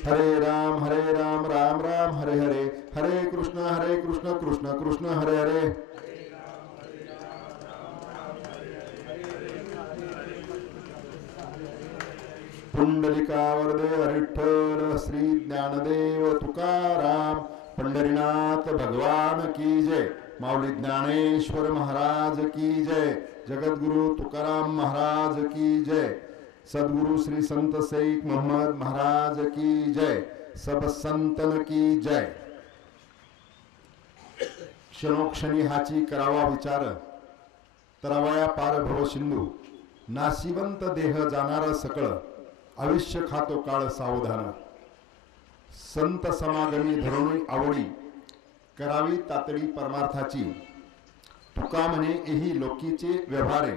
हरे राम राम राम हरे हरे, हरे कृष्ण कृष्ण कृष्ण हरे हरे. पुंडलिका वरदे हरिठ्ठल श्री ज्ञानदेव तुकाराम पंढरीनाथ भगवान की जय. माऊली ज्ञानेश्वर महाराज की जय. जगद्गुरु तुकाराम महाराज की जय. सद्गुरु श्री संत शेख मोहम्मद महाराज की जय. सब संतन की जय. क्षणोक्षणी हाची करावा विचार, तरावया पार भव सिंधू. नाशिवंत देह जाणार सकळ, आयुष्य खातो काळ सावधान. संत समागमी धरुणी आवडी, करावी तातडी परमार्थाची. तुका म्हणे एही लोकीचे व्यवहारे,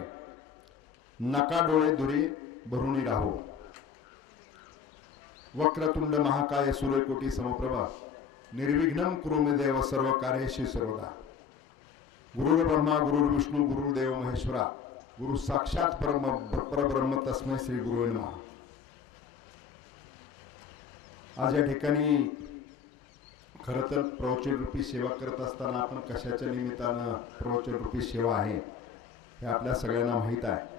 नका डोळे दुरे भरुणी राहो. वक्रतुंड महाकाय सूर्यकोटी समप्रभा, निर्विघ्नं कुरु मे देव सर्व कार्येषु सर्वदा. गुरुर् ब्रह्मा गुरुर्विष्णू गुरुर्देव महेश्वरा, गुरु साक्षात परब्रह्म तस्मै श्री गुरुवे नमः. आज या ठिकाणी खरं तर प्रवचन रूपी सेवा करत असताना आपण कशाच्या निमित्तानं प्रवचन रूपी सेवा आहे हे आपल्या सगळ्यांना माहीत आहे.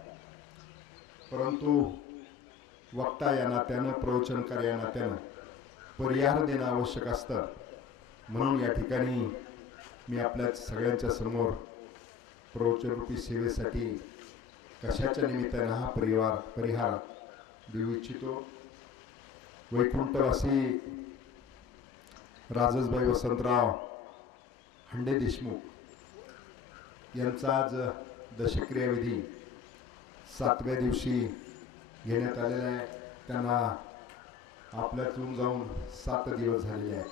परंतु वक्ता या नात्यानं, प्रवचनकार या नात्यानं परिहार देणं आवश्यक असतं. म्हणून या ठिकाणी मी आपल्या सगळ्यांच्या समोर प्रवचन रूपी सेवेसाठी कशाच्या निमित्तानं हा परिहार देऊ इच्छितो. वैकुंठवासी राजसभाई वसंतराव हंडे देशमुख यांचा आज दशक्रिया विधी 7व्या दिवशी घेण्यात आलेला आहे. त्यांना आपल्यातून जाऊन 7 दिवस झालेले आहेत.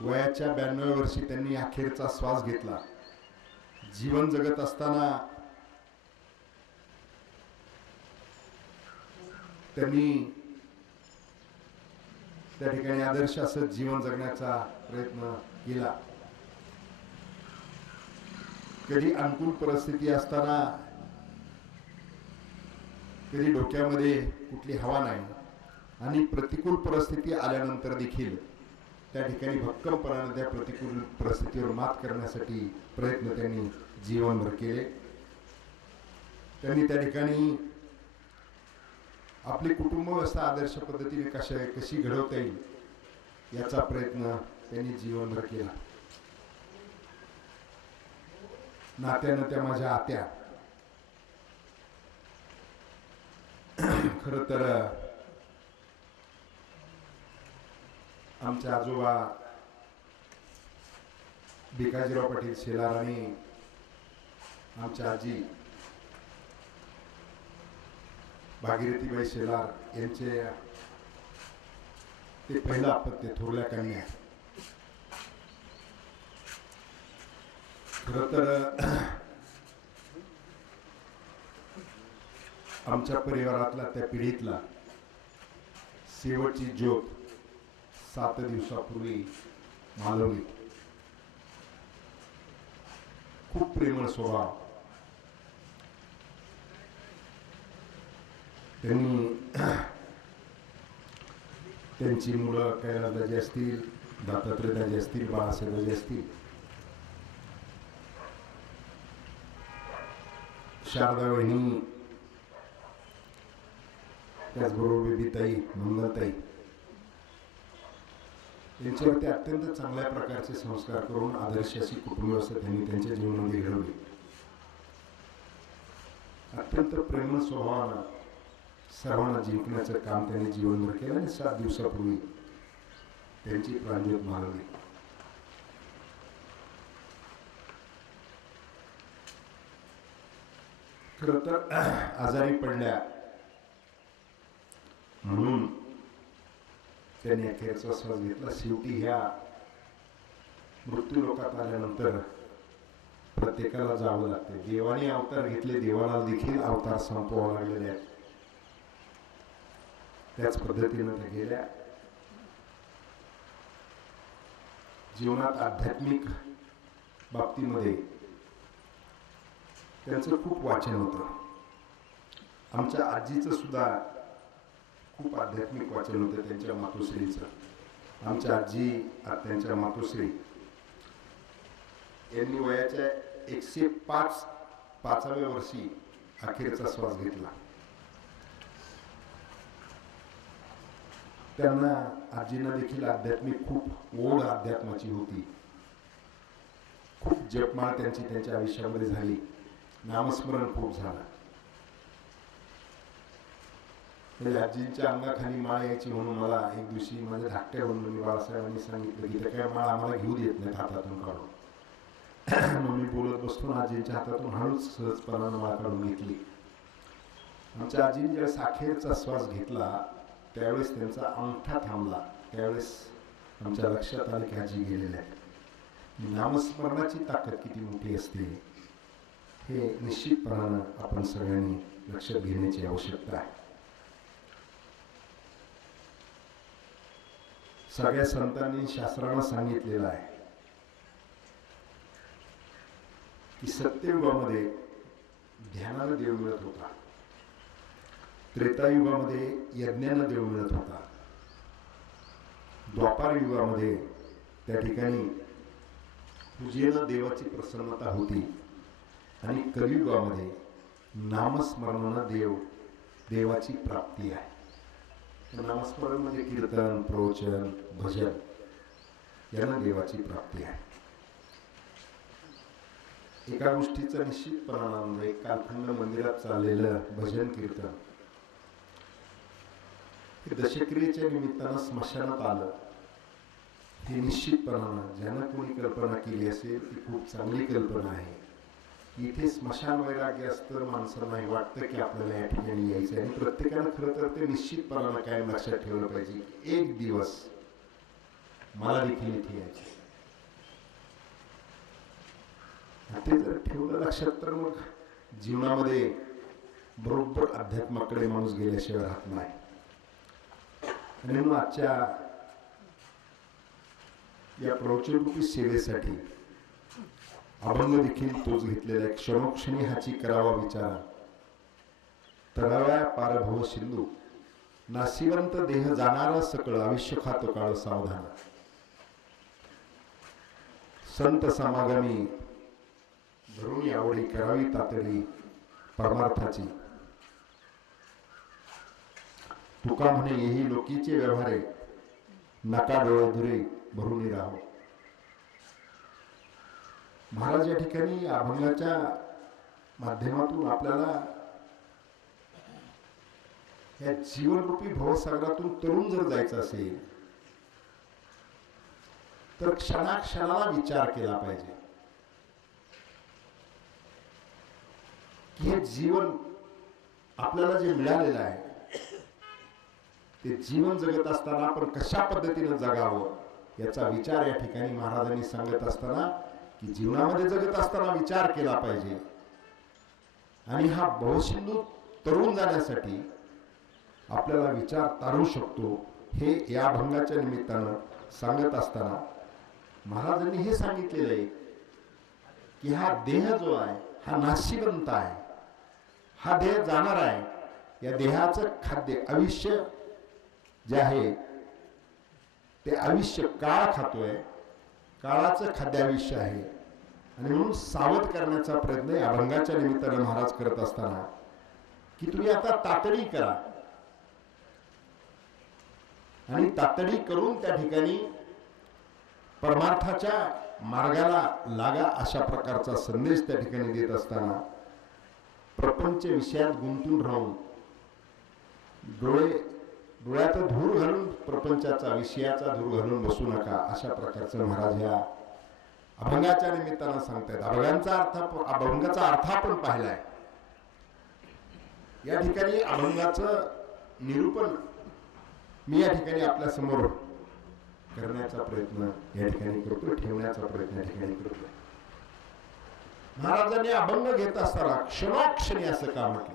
वयाच्या 92व्या वर्षी त्यांनी अखेरचा श्वास घेतला. जीवन जगत असताना त्यांनी त्या ठिकाणी आदर्श असं जीवन जगण्याचा प्रयत्न केला. कधी अनुकूल परिस्थिती असताना, कधी डोक्यामध्ये कुठली हवा नाही, आणि प्रतिकूल परिस्थिती आल्यानंतर देखील त्या ठिकाणी भक्कमपणाने त्या प्रतिकूल परिस्थितीवर मात करण्यासाठी प्रयत्न त्यांनी जीवनभर केले. त्यांनी त्या ठिकाणी आपली कुटुंब व्यवस्था आदर्श पद्धतीने कशी घडवता येईल याचा प्रयत्न त्यांनी जीवनभर केला. नात्यानं त्या माझ्या आत्या. खरं तर आमचे आजोबा भिकाजीराव पाटील शेलार आणि आमच्या आजी भागीरथीबाई शेलार यांचे ते पहिलं अपत्य थोरल्या कन्या. खरं तर आमच्या परिवारातला, त्या पिढीतला शेवटची ज्योत 7 दिवसापूर्वी मालवली. खूप प्रेमळ स्वभाव. त्यांनी त्यांची मुलं कैलासदाजी असतील, दत्तात्रयदाजी असतील, बाळासाहेबदाजी असतील, शारदा वहिनी, त्याचबरोबर बेबीताई, मंगलताई यांच्यावरती अत्यंत चांगल्या प्रकारचे संस्कार करून आदर्श अशी कुटुंब व्यवस्था त्यांनी त्यांच्या जीवनामध्ये घडवली. अत्यंत प्रेमळ स्वभावानं सर्वांना जिंकण्याचं काम त्यांनी जीवनभर केलं आणि 7 दिवसापूर्वी त्यांची प्राणज्योत मालवली. खरं तर आजारी पडल्या म्हणून त्यांनी अखेरचा श्वास घेतला. शेवटी ह्या मृत्यू लोकात आल्यानंतर प्रत्येकाला जावं लागते. देवाने अवतार घेतले, देवाला देखील अवतार संपवावे लागलेले आहेत. त्याच पद्धतीनं त्या गेल्या. जीवनात आध्यात्मिक बाबतीमध्ये त्यांचं खूप वाचन होतं. आमच्या आजीचं सुद्धा खूप आध्यात्मिक वाचन होतं त्यांच्या मातोश्रींचं. आमच्या आजी त्यांच्या मातोश्री यांनी वयाच्या 105व्या वर्षी अखेरचा श्वास घेतला. त्यांना आजींना देखील आध्यात्मिक खूप ओढ अध्यात्माची होती. खूप जपमाळ त्यांच्या आयुष्यामध्ये झाली. नामस्मरण खूप झालं. आजींच्या अंगाखाली माळ यायची म्हणून मला एक दिवशी माझ्या धाकट्या बंधूंनी बाळासाहेबांनी सांगितलं की त्या काय माळ आम्हाला घेऊ देत नाहीत हातातून काढून. मग मी बोलत बसतो ना आजींच्या हातातून हळूच सहजपणानं माळ काढून घेतली. आमच्या आजीने ज्यावेळेस अखेरचा श्वास घेतला त्यावेळेस त्यांचा अंगठा थांबला. त्यावेळेस आमच्या लक्षात आलं की आजी गेलेल्या आहेत. नामस्मरणाची ताकद किती मोठी असते हे निश्चितपणानं आपण सगळ्यांनी लक्षात घेण्याची आवश्यकता आहे. सगळ्या संतांनी शास्त्रानं सांगितलेलं आहे की सत्ययुगामध्ये ध्यानानं देव मिळत होता, त्रेतायुगामध्ये यज्ञानं देव मिळत होता, द्वापार युगामध्ये त्या ठिकाणी पूजेनं देवाची प्रसन्नता होती आणि कलियुगामध्ये नामस्मरणानं देवाची प्राप्ती आहे. नामस्मरण म्हणजे कीर्तन, प्रवचन, भजन यांना देवाची प्राप्ती आहे. एका गोष्टीचा निश्चितपणानं एक कालखंड मंदिरात चाललेलं भजन कीर्तन हे दशक्रियेच्या निमित्तानं स्मशानात आलं. हे निश्चितपणानं ज्यानं कोणी कल्पना केली असेल ती खूप चांगली कल्पना आहे. इथे स्मशान वैराग्य असतं, माणसांना वाटतं की आपल्याला या ठिकाणी यायचं आहे. आणि प्रत्येकानं खरं तर ते निश्चितपणानं कायम लक्षात ठेवलं पाहिजे की एक दिवस मला देखील इथे यायचं. ते जर ठेवलं लक्षात तर मग जीवनामध्ये बरोबर अध्यात्माकडे माणूस गेल्याशिवाय राहत नाही. आणि म्हणून आजच्या या प्रवचनरूपी सेवेसाठी अभंग देखील तोच घेतलेला. क्षणोक्षणी हाची करावा विचार, तराव्या पारभव सिंधू, नाशिवंत देह जाणारा सकळ, आयुष्य खातो काळ सावधान. संत समागमी धरून आवडी, करावी तातडी परमार्थाची. तुका म्हणे येही लोकीचे व्यवहारे, नका डोळे धुरे भरून राहो. महाराज या ठिकाणी अभंगाच्या माध्यमातून आपल्याला या जीवनरूपी भवसागरातून तरुण जर जायचं असेल तर क्षणाक्षणाला विचार केला पाहिजे की हे जीवन आपल्याला जे मिळालेलं आहे ते जीवन जगत असताना आपण कशा पद्धतीने जगावं याचा विचार या ठिकाणी महाराजांनी सांगत असताना की जीवनामध्ये जगत असताना विचार केला पाहिजे. आणि हा भवसिंधू तरुण जाण्यासाठी आपल्याला विचार तारू शकतो हे या अभंगाच्या निमित्तानं सांगत असताना महाराजांनी हे सांगितलेलं आहे की हा देह जो आहे हा नाशिवंत आहे, हा देह जाणार आहे. या देहाचं खाद्य आयुष्य जे आहे ते आयुष्य काळ खातोय, काळाचं खाद्य आयुष्य आहे. आणि म्हणून सावध करण्याचा प्रयत्न या अभंगाच्या निमित्तानं महाराज करत असताना की तुम्ही आता तातडी करा आणि तातडी करून त्या ठिकाणी परमार्थाच्या मार्गाला लागा अशा प्रकारचा संदेश त्या ठिकाणी देत असताना प्रपंच विषयात गुंतून राहून डोळ्यात धूर घालून प्रपंचाचा विषयाचा धूर घालून बसू नका अशा प्रकारचं महाराज या अभंगाच्या निमित्तानं सांगतायत. अभंगाचा अर्थ आपण पाहिलाय. या ठिकाणी अभंगाचं निरूपण मी या ठिकाणी आपल्या समोर करण्याचा प्रयत्न या ठिकाणी करतो, ठेवण्याचा प्रयत्न या ठिकाणी करतो. महाराजांनी अभंग घेत असताना क्षणोक्षणी असं का म्हटलं?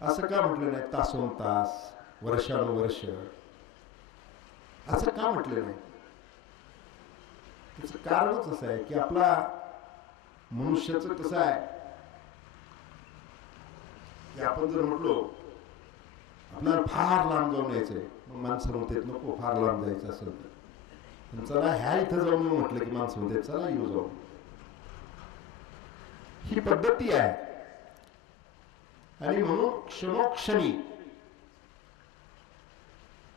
असं का म्हटलं नाही तासोन तास, वर्षानुवर्ष असं का म्हटलं नाही? त्याचं कारणच असं आहे की आपला मनुष्याचं कसं आहे की आपण जर म्हटलो आपल्याला फार लांब जाऊन यायचंय. मग माणसं म्हणतात नको फार लांब जायचं असेल तर चला ह्या इथं जाऊन येऊ म्हटलं की माणसं म्हणतात चला येऊ जाऊ. ही पद्धती आहे. आणि म्हणून क्षणोक्षणी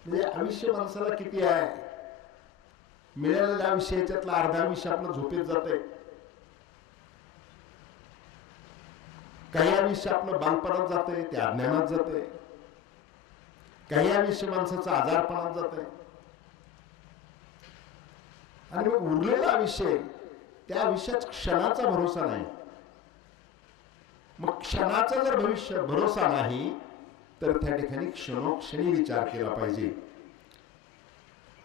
म्हणजे आयुष्य माणसाला किती आहे, मिळालेल्या आयुष्याच्यातला अर्धा आयुष्य आपलं झोपेत जाते, काही आयुष्य आपलं बालपणात जाते, ते अज्ञानात जाते, काही आयुष्य माणसाचं आजारपणात जाते, आणि मग उरलेलं आयुष्य त्या आयुष्यात क्षणाचा भरोसा नाही. मग क्षणाचा जर भविष्य भरोसा नाही तर त्या ठिकाणी क्षणोक्षणी विचार केला पाहिजे.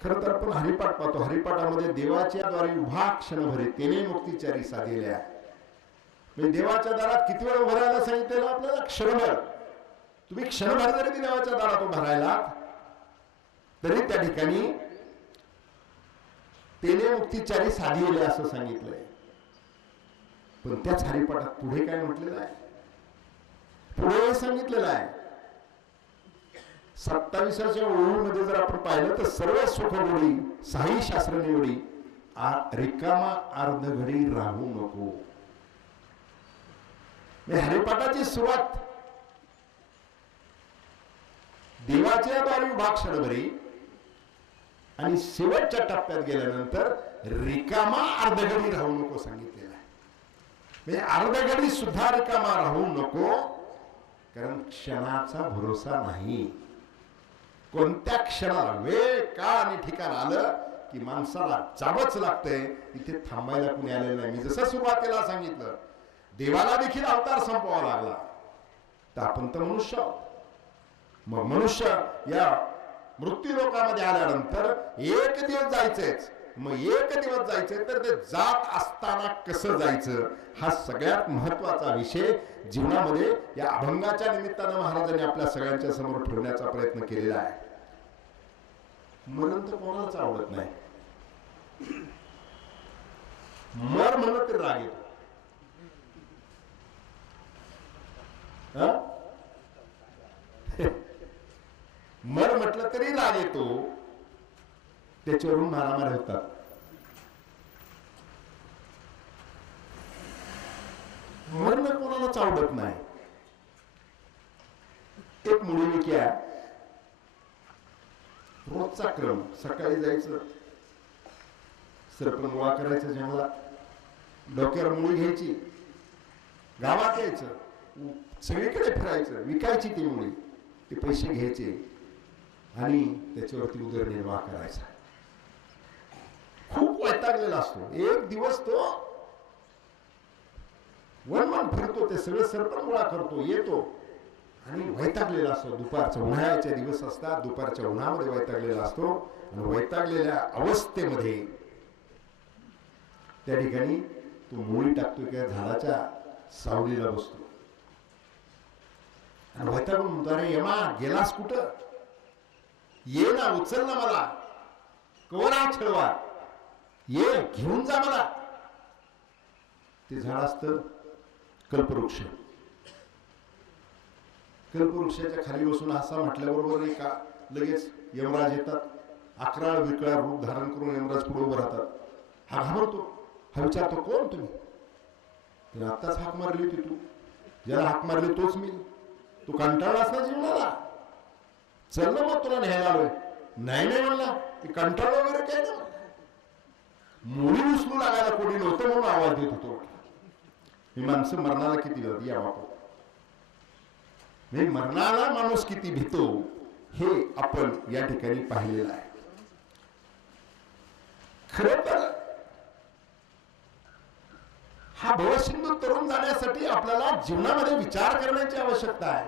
खरं तर आपण हरिपाठ पाहतो. हरिपाठामध्ये देवाच्या द्वारे उभा क्षणभरे तेने मुक्तिचारी साधिल्या. म्हणजे देवाच्या दारात किती वेळ उभं राहायला सांगितलेलं आपल्याला? क्षणभर. तुम्ही क्षणभर जरी देवाच्या दारात उभं राहिला तरी त्या ठिकाणी तेने मुक्तिचारी साधिले असं सांगितलंय. पण त्याच हरिपाठात पुढे काय म्हटलेलं आहे? पुढे सांगितलेलं आहे 27व्या ओळीमध्ये जर आपण पाहिलं तर सर्व सुखगोडी साई शास्त्र निवडी रिकामा अर्धघडी राहू नको. हरिपाठाची सुरुवात देवाच्या द्वारे उभा क्षणभरी आणि शेवटच्या टप्प्यात गेल्यानंतर रिकामा अर्धघडी राहू नको सांगितलेला आहे. म्हणजे अर्धघडी सुद्धा रिकामा राहू नको, कारण क्षणाचा भरोसा नाही. कोणत्या क्षणाला वेळ काळ आणि ठिकाण आलं की माणसाला जावंच लागतंय. इथे थांबायला कुणी आलेलं नाही. मी जसं सुरुवातीला सांगितलं देवाला देखील अवतार संपवावा लागला, तर आपण तर मनुष्य. मग मनुष्य या मृत्यू लोकामध्ये आल्यानंतर एक दिवस जायचंच. मग एक दिवस जायचंय तर ते जात असताना कसं जायचं हा सगळ्यात महत्वाचा विषय जीवनामध्ये या अभंगाच्या निमित्तानं महाराजांनी आपल्या सगळ्यांच्या समोर ठेवण्याचा प्रयत्न केलेला आहे. मरण तर कोणालाच आवडत नाही. मर म्हणलं तरी राग येतो. मर म्हटलं तरी राग येतो. त्याच्यावरून मारामारी होतात. मरण कोणालाच आवडत नाही. एक मुली आहे, रोजचा क्रम सकाळी जायचं, सरपण गोळा करायचं जंगलात, डोक्यावर मुळी घ्यायची, गावात यायचं, सगळीकडे फिरायचं, विकायची ती मुळी, ते पैसे घ्यायचे आणि त्याच्यावरती उदरनिर्वाह करायचा. खूप वैतागलेला असतो. एक दिवस तो वनवन फिरतो, ते सगळं सरपण गोळा करतो, येतो आणि वैतागलेला असतो. दुपारच्या उन्हाळ्याचे दिवस असतात, दुपारच्या उन्हामध्ये वैतागलेला असतो आणि वैतागलेल्या अवस्थेमध्ये त्या ठिकाणी तो मुळी टाकतो किंवा झाडाच्या सावलीला बसतो आणि वैतागून म्हणतो, अरे यमा गेलास कुठं? ये ना, उचल ना मला, कोणा छळवा, ये घेऊन जा मला. ते झाड असतं कल्पवृक्ष. कल्पवृक्षाच्या खाली बसून असा म्हटल्याबरोबर नाही का लगेच यमराज येतात. 11 विकळा रूप धारण करून यमराज पुढे उभं राहतात. हा घाबरतो, हा विचारतो कोण तुम्ही? तर आत्ताच हाक मारली होती तू, ज्याला हाक मारली तोच मी. तू कंटाळलास ना जीवनाला, चल ना मग तुला न्यायला आलोय. नाही नाही म्हणला, की कंटाळ वगैरे काय ना, मुली उचलू लागायला कोणी नव्हतं म्हणून आवाज देत होतो. मी माणसं मरणाला किती भीती या बापू, मरणाला माणूस किती भीतो हे आपण या ठिकाणी पाहिलेलं आहे. खरं तर हा भवसिंधू तरुण जाण्यासाठी आपल्याला जीवनामध्ये विचार करण्याची आवश्यकता आहे.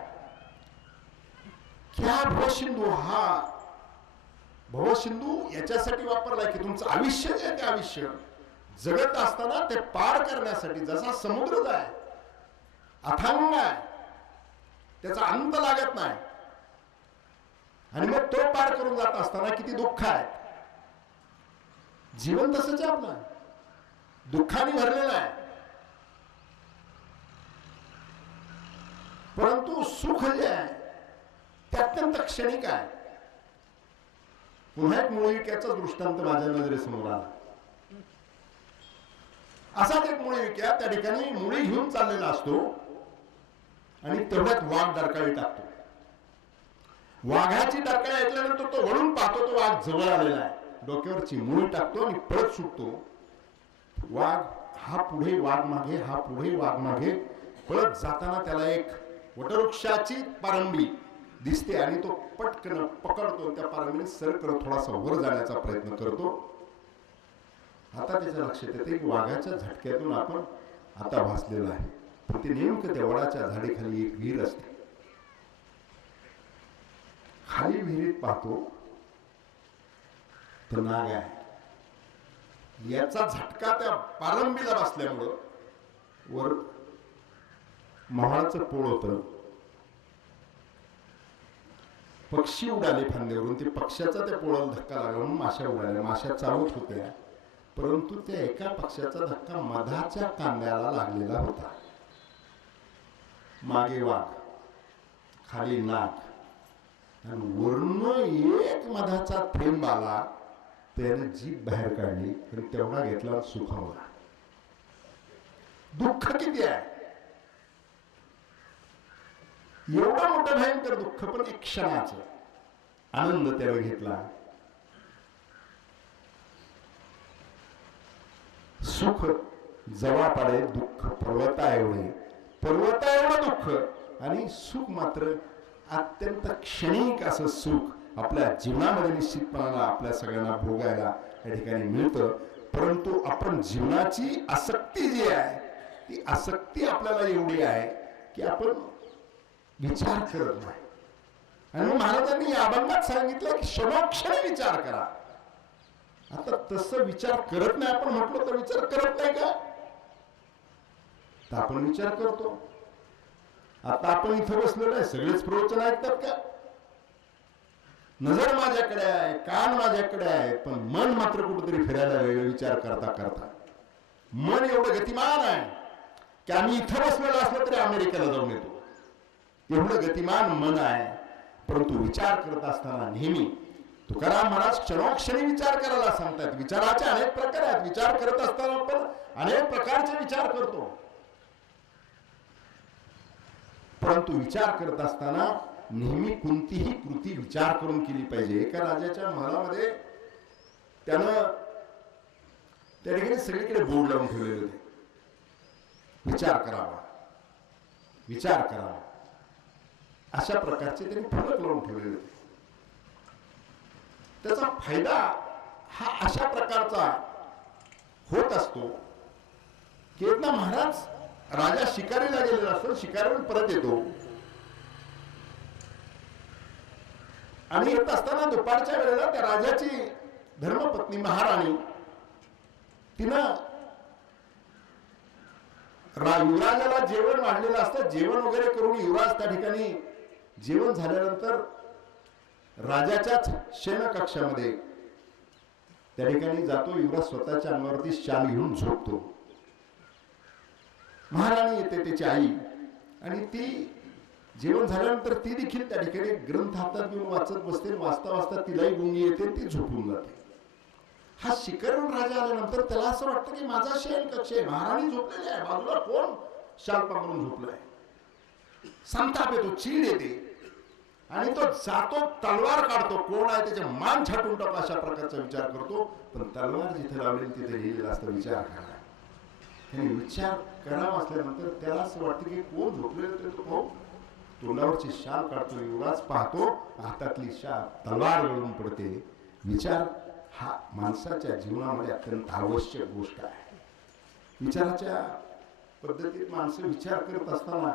क्या भवसिंधू, हा भवसिंधू याच्यासाठी वापरलाय की तुमचं आयुष्य जे आहे ते आयुष्य जगत असताना ते पार करण्यासाठी, जसा समुद्र आहे अथांग आहे, त्याचा अंत लागत नाही, आणि मग तो पार करून जात असताना किती दुःख आहे. जीवन तसंच आहे आपलं, दुःखाने भरलेलं आहे. परंतु सुख जे आहे ते अत्यंत क्षणिक आहे. पुन्हा एक मुळीविक्याचा दृष्टांत माझ्या नजरेसमोर आला. असाच एक मुळीविक्या त्या ठिकाणी मुळी घेऊन चाललेला असतो आणि तेवढ्यात वाघ डरकाळी टाकतो. वाघाची डरकाळी ऐकल्यानंतर तो वळून पाहतो, तो वाघ जवळ आलेला आहे. डोक्यावरची मुळी टाकतो आणि पळत सुटतो. वाघ हा पुढे वाघ मागे, हा पुढे वाघ मागे. पळत जाताना त्याला एक वटवृक्षाची पारंबी दिसते आणि तो पटकन पकडतो. त्या पारंबीने सरळ थोडासा वर जाण्याचा प्रयत्न करतो. आता त्याच्या लक्षात येते की वाघाच्या झटक्यातून आपण आता भासलेलो आहे. पण ते नेमकं त्या वडाच्या झाडीखाली एक विहीर असते. खाली विहिरीत पाहतो तर नाग आहे. याचा झटका त्या पारंबीला बसल्यामुळं वर महाळाचं पोळ होतं. पक्षी उडाले फांद्यावरून. ते पक्ष्याचा त्या पोळाला धक्का लागला म्हणून माश्या उडाल्या. माश्या चावत होत्या, परंतु त्या एका पक्ष्याचा धक्का मधाच्या कांद्याला लागलेला होता. मागे वाघ, खाली नाग आणि वरून एक मधाचा थेंब आला. त्याने जीभ बाहेर काढली आणि तेवढा घेतला सुखावला. दुःख किती आहे, एवढा मोठा भयंकर दुःख, पण एक क्षणाचं आनंद त्याने घेतला. सुख जवळ पाडे, दुःख पर्वता एवढे, पर्वता एवढं दुःख आणि सुख मात्र अत्यंत क्षणिक असं सुख आपल्या जीवनामध्ये निश्चितपणाला आपल्या सगळ्यांना भोगायला या ठिकाणी मिळतं. परंतु आपण जीवनाची आसक्ती जी आहे ती आसक्ती आपल्याला एवढी आहे की आपण विचार करत नाही. आणि महाराजांनी या अभंगात सांगितलं की क्षणोक्षणी विचार करा. आता तसं विचार करत नाही आपण म्हटलं तर विचार करत नाही का? तर आपण विचार करतो. आता आपण इथं बसलेलो आहे, सगळेच प्रवचन ऐकतात का? नजर माझ्याकडे आहे, कान माझ्याकडे आहे, पण मन मात्र कुठेतरी फिरायला विचार करता करता मन एवढं गतिमान आहे की आम्ही इथं बसलेलो असलो तरी अमेरिकेला जाऊन येतो. एवढं गतिमान मन आहे. परंतु विचार करत असताना नेहमी तुकाराम महाराज क्षणोक्षणी विचार करायला सांगतात. विचाराचे अनेक प्रकार आहेत. विचार करत असताना आपण अनेक प्रकारचे विचार करतो. परंतु विचार करत असताना नेहमी कोणतीही कृती विचार करून केली पाहिजे. एका राजाच्या महालामध्ये त्यानं त्या ठिकाणी सगळीकडे बोर्ड लावून ठेवलेले होते, विचार करावा, विचार करावा, अशा प्रकारचे त्यांनी फलक लावून ठेवलेले होते. त्याचा फायदा हा अशा प्रकारचा होत असतो की एकदा महाराज राजा शिकारीला गेलेला असतो. शिकारीवर परत येतो आणि येत असताना दुपारच्या वेळेला त्या राजाची धर्मपत्नी महाराणी तिनं युवराजाला जेवण वाढलेलं असतं. जेवण वगैरे करून युवराज त्या ठिकाणी जेवण झाल्यानंतर राजाच्याच शेण कक्षामध्ये त्या ठिकाणी जातो. युवराज स्वतःच्या अंगावरती शाल घेऊन झोपतो. महाराणी येते, त्याची आई, आणि ती जेवण झाल्यानंतर ती देखील त्या ठिकाणी ग्रंथ हातात घेऊन वाचत बसते. वाचता वाचता तिलाही गुंगी येते, ती झोपून जाते. हा शिकारून राजा आल्यानंतर त्याला असं वाटतं की माझा शेण कक्ष आहे, महाराणी झोपलेली आहे, बाजूला कोण शाल पांघरून झोपलाय. संताप येतो, चीड येते आणि तो जातो, तलवार काढतो. कोण आहे त्याचे मान छाटून टाकतो, अशा प्रकारचा विचार करतो. पण तलवार जिथे लावलेली तिथे लिहिलेला असतं विचार करा. आणि विचार करावा असल्यानंतर त्याला असं वाटतं की कोण झोपलेलं ते तो पाहू. तोंडावरची शाल काढतो. युवराज पाहतो, हातातली शाल तलवार गळून पडते. विचार हा माणसाच्या जीवनामध्ये अत्यंत आवश्यक गोष्ट आहे. विचाराच्या पद्धतीत माणसं विचार करत असताना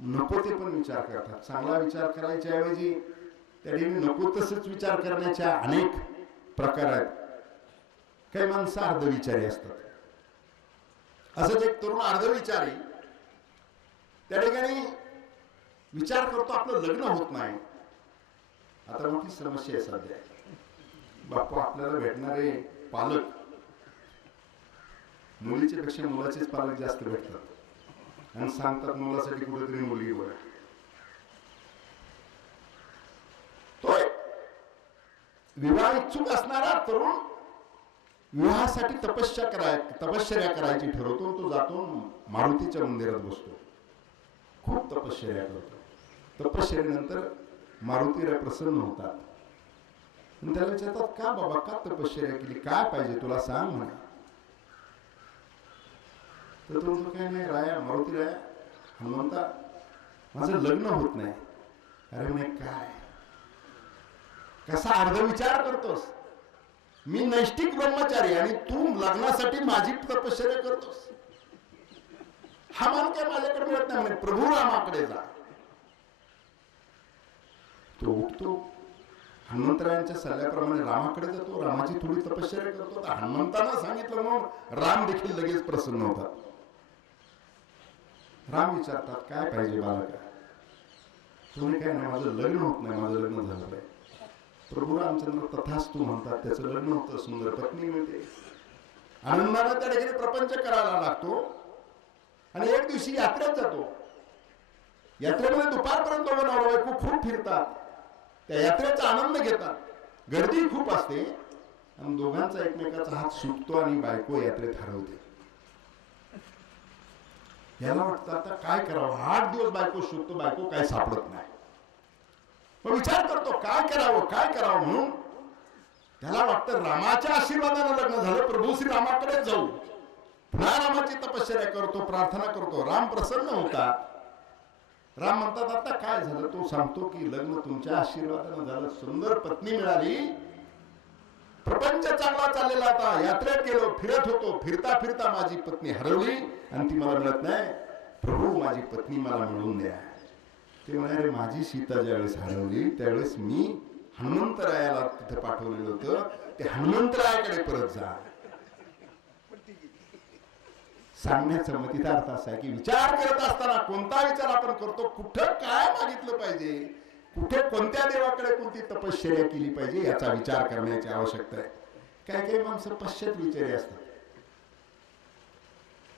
नको ते पण विचार करतात. चांगला विचार करायच्या ऐवजी त्या ठिकाणी नको तसंच विचार करण्याच्या अनेक प्रकार आहेत. काही माणसं अर्धविचारी असतात. असंच एक तरुण अर्धविचारी त्या ठिकाणी विचार करतो, आपलं लग्न होत नाही. आता मोठी समस्या आहे सध्या. बापू आपल्याला भेटणारे पालक मुलीच्या पेक्षा मुलाचेच पालक जास्त भेटतात आणि सांगतात मुलासाठी कुठेतरी मुलगी बघा. विवाह इच्छुक असणारा तरुण विवाहासाठी तपश्चर्या करायची ठरवतो. तो जातो मारुतीच्या मंदिरात बसतो, खूप तपश्चर्या करतो. तपश्चर्येनंतर मारुती प्रसन्न होतात. त्याला विचारतात, का बाबा, का तपश्चर्या केली, काय पाहिजे तुला, सांग म्हणा. तर तो म्हणतो, काय नाही राया, मारुती राया, हनुमंता, माझं लग्न होत नाही. अरे म्हणे, काय, कसा अर्ध विचार करतोस, मी नैष्टिक ब्रह्मचारी आणि तू लग्नासाठी माझी तपश्चर्या करतोस. हा मान काय माझ्याकडे मिळत नाही म्हणे, प्रभू रामाकडे जा. तो उठतो, हनुमंतरायांच्या सल्ल्याप्रमाणे रामाकडे जातो, रामाची थोडी तपश्चर्या करतो. तर हनुमंतांना सांगितलं म्हणून राम देखील लगेच प्रसन्न होतात. राम विचारतात, काय पाहिजे बालका. तुम्ही काय नाही, माझं लग्न होत नाही, माझं लग्न झालं पाहिजे. प्रभू रामचंद्र तथास्तु म्हणतात, त्याचं लग्न होतं, सुंदर पत्नी मिळते, आनंदाने त्या ठिकाणी प्रपंच करायला लागतो. आणि एक दिवशी यात्रेत जातो. यात्रेमध्ये दुपारपर्यंत नवरा बायको खूप फिरतात, त्या यात्रेचा आनंद घेतात, गर्दी खूप असते आणि दोघांचा एकमेकाचा हात सुटतो आणि बायको यात्रेत हरवते. याला वाटतं आता काय करावं, 8 दिवस बायको शोधतो, बायको काय सापडत नाही. मग विचार करतो काय करावं म्हणून. त्याला वाटतं रामाच्या आशीर्वादाने लग्न झालं, प्रभू श्री रामाकडे जाऊ. पुन्हा रामाची तपश्चर्या करतो, प्रार्थना करतो, राम प्रसन्न होतात. राम म्हणतात, आता काय झालं. तो सांगतो की लग्न तुमच्या आशीर्वादाने झालं, सुंदर पत्नी मिळाली, प्रपंच चांगला चाललेला. आता यात्रेत गेलो, फिरत होतो, फिरता फिरता माझी पत्नी हरवली आणि ती मला मिळत नाही. प्रभू माझी पत्नी मला मिळवून द्या. ते म्हणाले, माझी सीता ज्यावेळेस हरवली त्यावेळेस मी हनुमंतरायाला तिथे पाठवलेलं होतं, ते हनुमंतरायाकडे परत जा. सांगण्याचा मतीचा अर्थ असा आहे की विचार करत असताना कोणता विचार आपण करतो, कुठं काय मागितलं पाहिजे, कुठे कोणत्या देवाकडे कोणती तपश्चर्या केली पाहिजे, याचा विचार करण्याची आवश्यकता आहे. काही माणसं पश्चात विचारी असतात.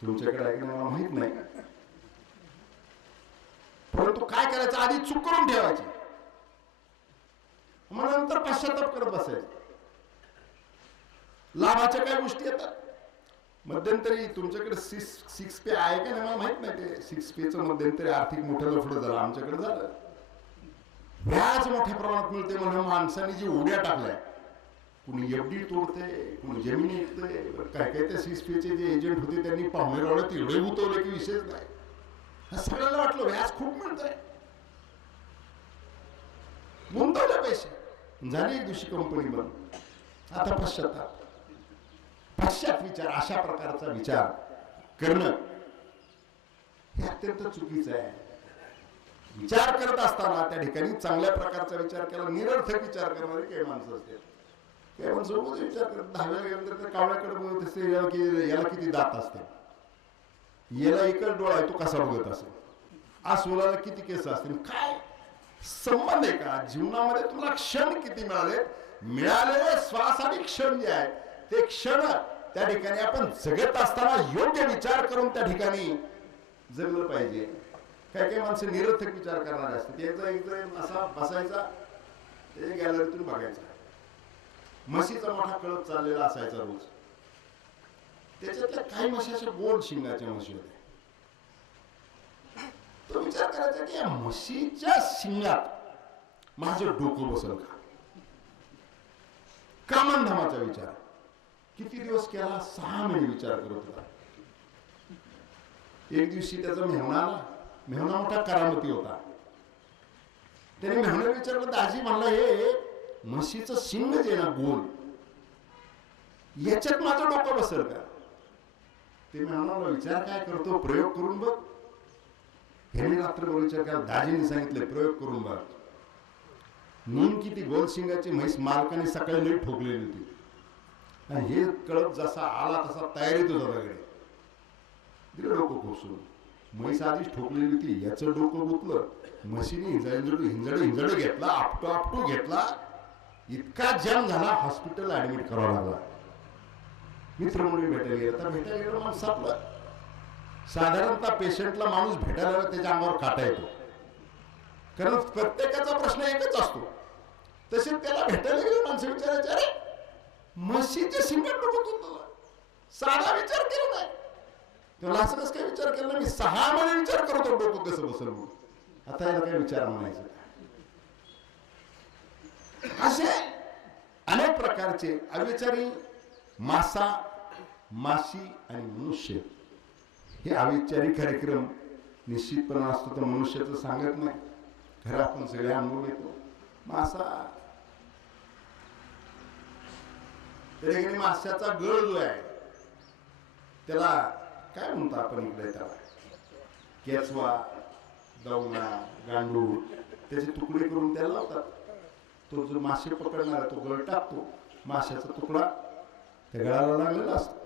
तुमच्याकडे आहे की मला माहित नाही, परंतु काय करायचं, आधी चूक करून ठेवायची, मग नंतर पश्चाताप करत बसायचं. लाभाच्या काय गोष्टी येतात. मध्यंतरी तुमच्याकडे 6 पे आहे का नाही मला माहित नाही. ते 6 पेचं मध्यंतरी आर्थिक मोठं लफडं झालं, आमच्याकडे झालं. व्याज मोठ्या प्रमाणात मिळते म्हणून माणसाने जी उड्या टाकल्या, कुणी एफडी तोडते, कुणी जमिनी विकते. काय काय त्या 6 पेचे जे एजंट होते त्यांनी पाहुणेरावळ्यात एवढे गुंतवले की विशेष नाही. सगळ्यांना वाटलं व्याज खूप मिळतंय, गुंतवले पैसे, झाली एक दिवशी कंपनी बंद. आता पश्चात विचार, अशा प्रकारचा विचार करणं हे अत्यंत चुकीचं आहे. विचार करत असताना त्या ठिकाणी चांगल्या प्रकारचा विचार केला. निरर्थक विचार करणारे काही माणसं असते, काही माणसं विचार करत 10व्या गेल्यानंतर कावळ्याकडे बघत असते, याला किती दात असते, याला एकच डोळा आहे, तो कसा बघत असेल, अस्वलाला किती केस असतील, काय संबंध आहे का. जीवनामध्ये तुला क्षण किती मिळालेले श्वास आणि क्षण जे आहे ते क्षण त्या ठिकाणी आपण जगत असताना योग्य विचार करून त्या ठिकाणी जगलं पाहिजे. काही माणसं निरर्थक विचार करणारे असतात. एकदा असा बसायचा, ते गॅलरीतून बघायचा, म्हशीचा मोठा कळप चाललेला असायचा रोज. त्याच्यातल्या काही म्हशीच्या गोल शिंगाच्या म्हशी होत्या. तो विचार करायचा की या म्हशीच्या शिंगात माझं डोकं बसल का. कामनधामाचा विचार किती दिवस केला, 6 महिने विचार करत होता. एक दिवशी त्याचा मेहना मोठा करामती होता. त्याने मेहण्याला विचारलं, दाजी म्हणला हे म्हशीचं शिंग जे ना गोल, याच्यात माझं डोकं बसेल का. ते मेहण्याला विचार काय करतो, प्रयोग करून बघ. ह्याने रात्रभर विचार केला, दाजीने सांगितले प्रयोग करून बघ. नेमकी ती गोल शिंगाची म्हैस मालकाने सकाळी लई ठोकलेली होती. हे कळप जसा आला तसा तयारीत होता वगैरे. दिलं डोकं खुपसून. म्हैस आधीच ठोकलेली होती, याचं डोकं गुतलं. म्हशीने हिंजड घेतला, आपटू घेतला. इतका जाम झाला, हॉस्पिटलला ऍडमिट करावा लागला. मित्रमंडळी भेटायला गेलं माणूस सापलं. साधारणतः पेशंटला माणूस भेटायला त्याच्या अंगावर काटा येतो, कारण प्रत्येकाचा प्रश्न एकच असतो, तसे त्याला भेटायला गेले माणसं विचारायचे, अरे म्हशीचे शिंगट डोकत तुला साधा विचार केला नाही. त्याला असं कसं काय विचार केला नाही, मी 6 महिने विचार करतो डोकं कसं बसल म्हणून. आता याला काय विचार म्हणायचं. असे अनेक प्रकारचे अविचारी मासा, माशी आणि मनुष्य हे अविचारी कार्यक्रम निश्चितपणे असतो. तर मनुष्याचं सांगत नाही, खरं आपण सगळे अनुभव येतो. मासा माशाचा गळ जो आहे त्याला काय म्हणतो आपण इकडे, त्याला केचवा, दवना, गांडूळ त्याचे तुकडे करून त्याला लावतात. तो जो मासे पकडणार तो गळ टाकतो, माशाचा तुकडा त्या गळाला लागलेला असतो.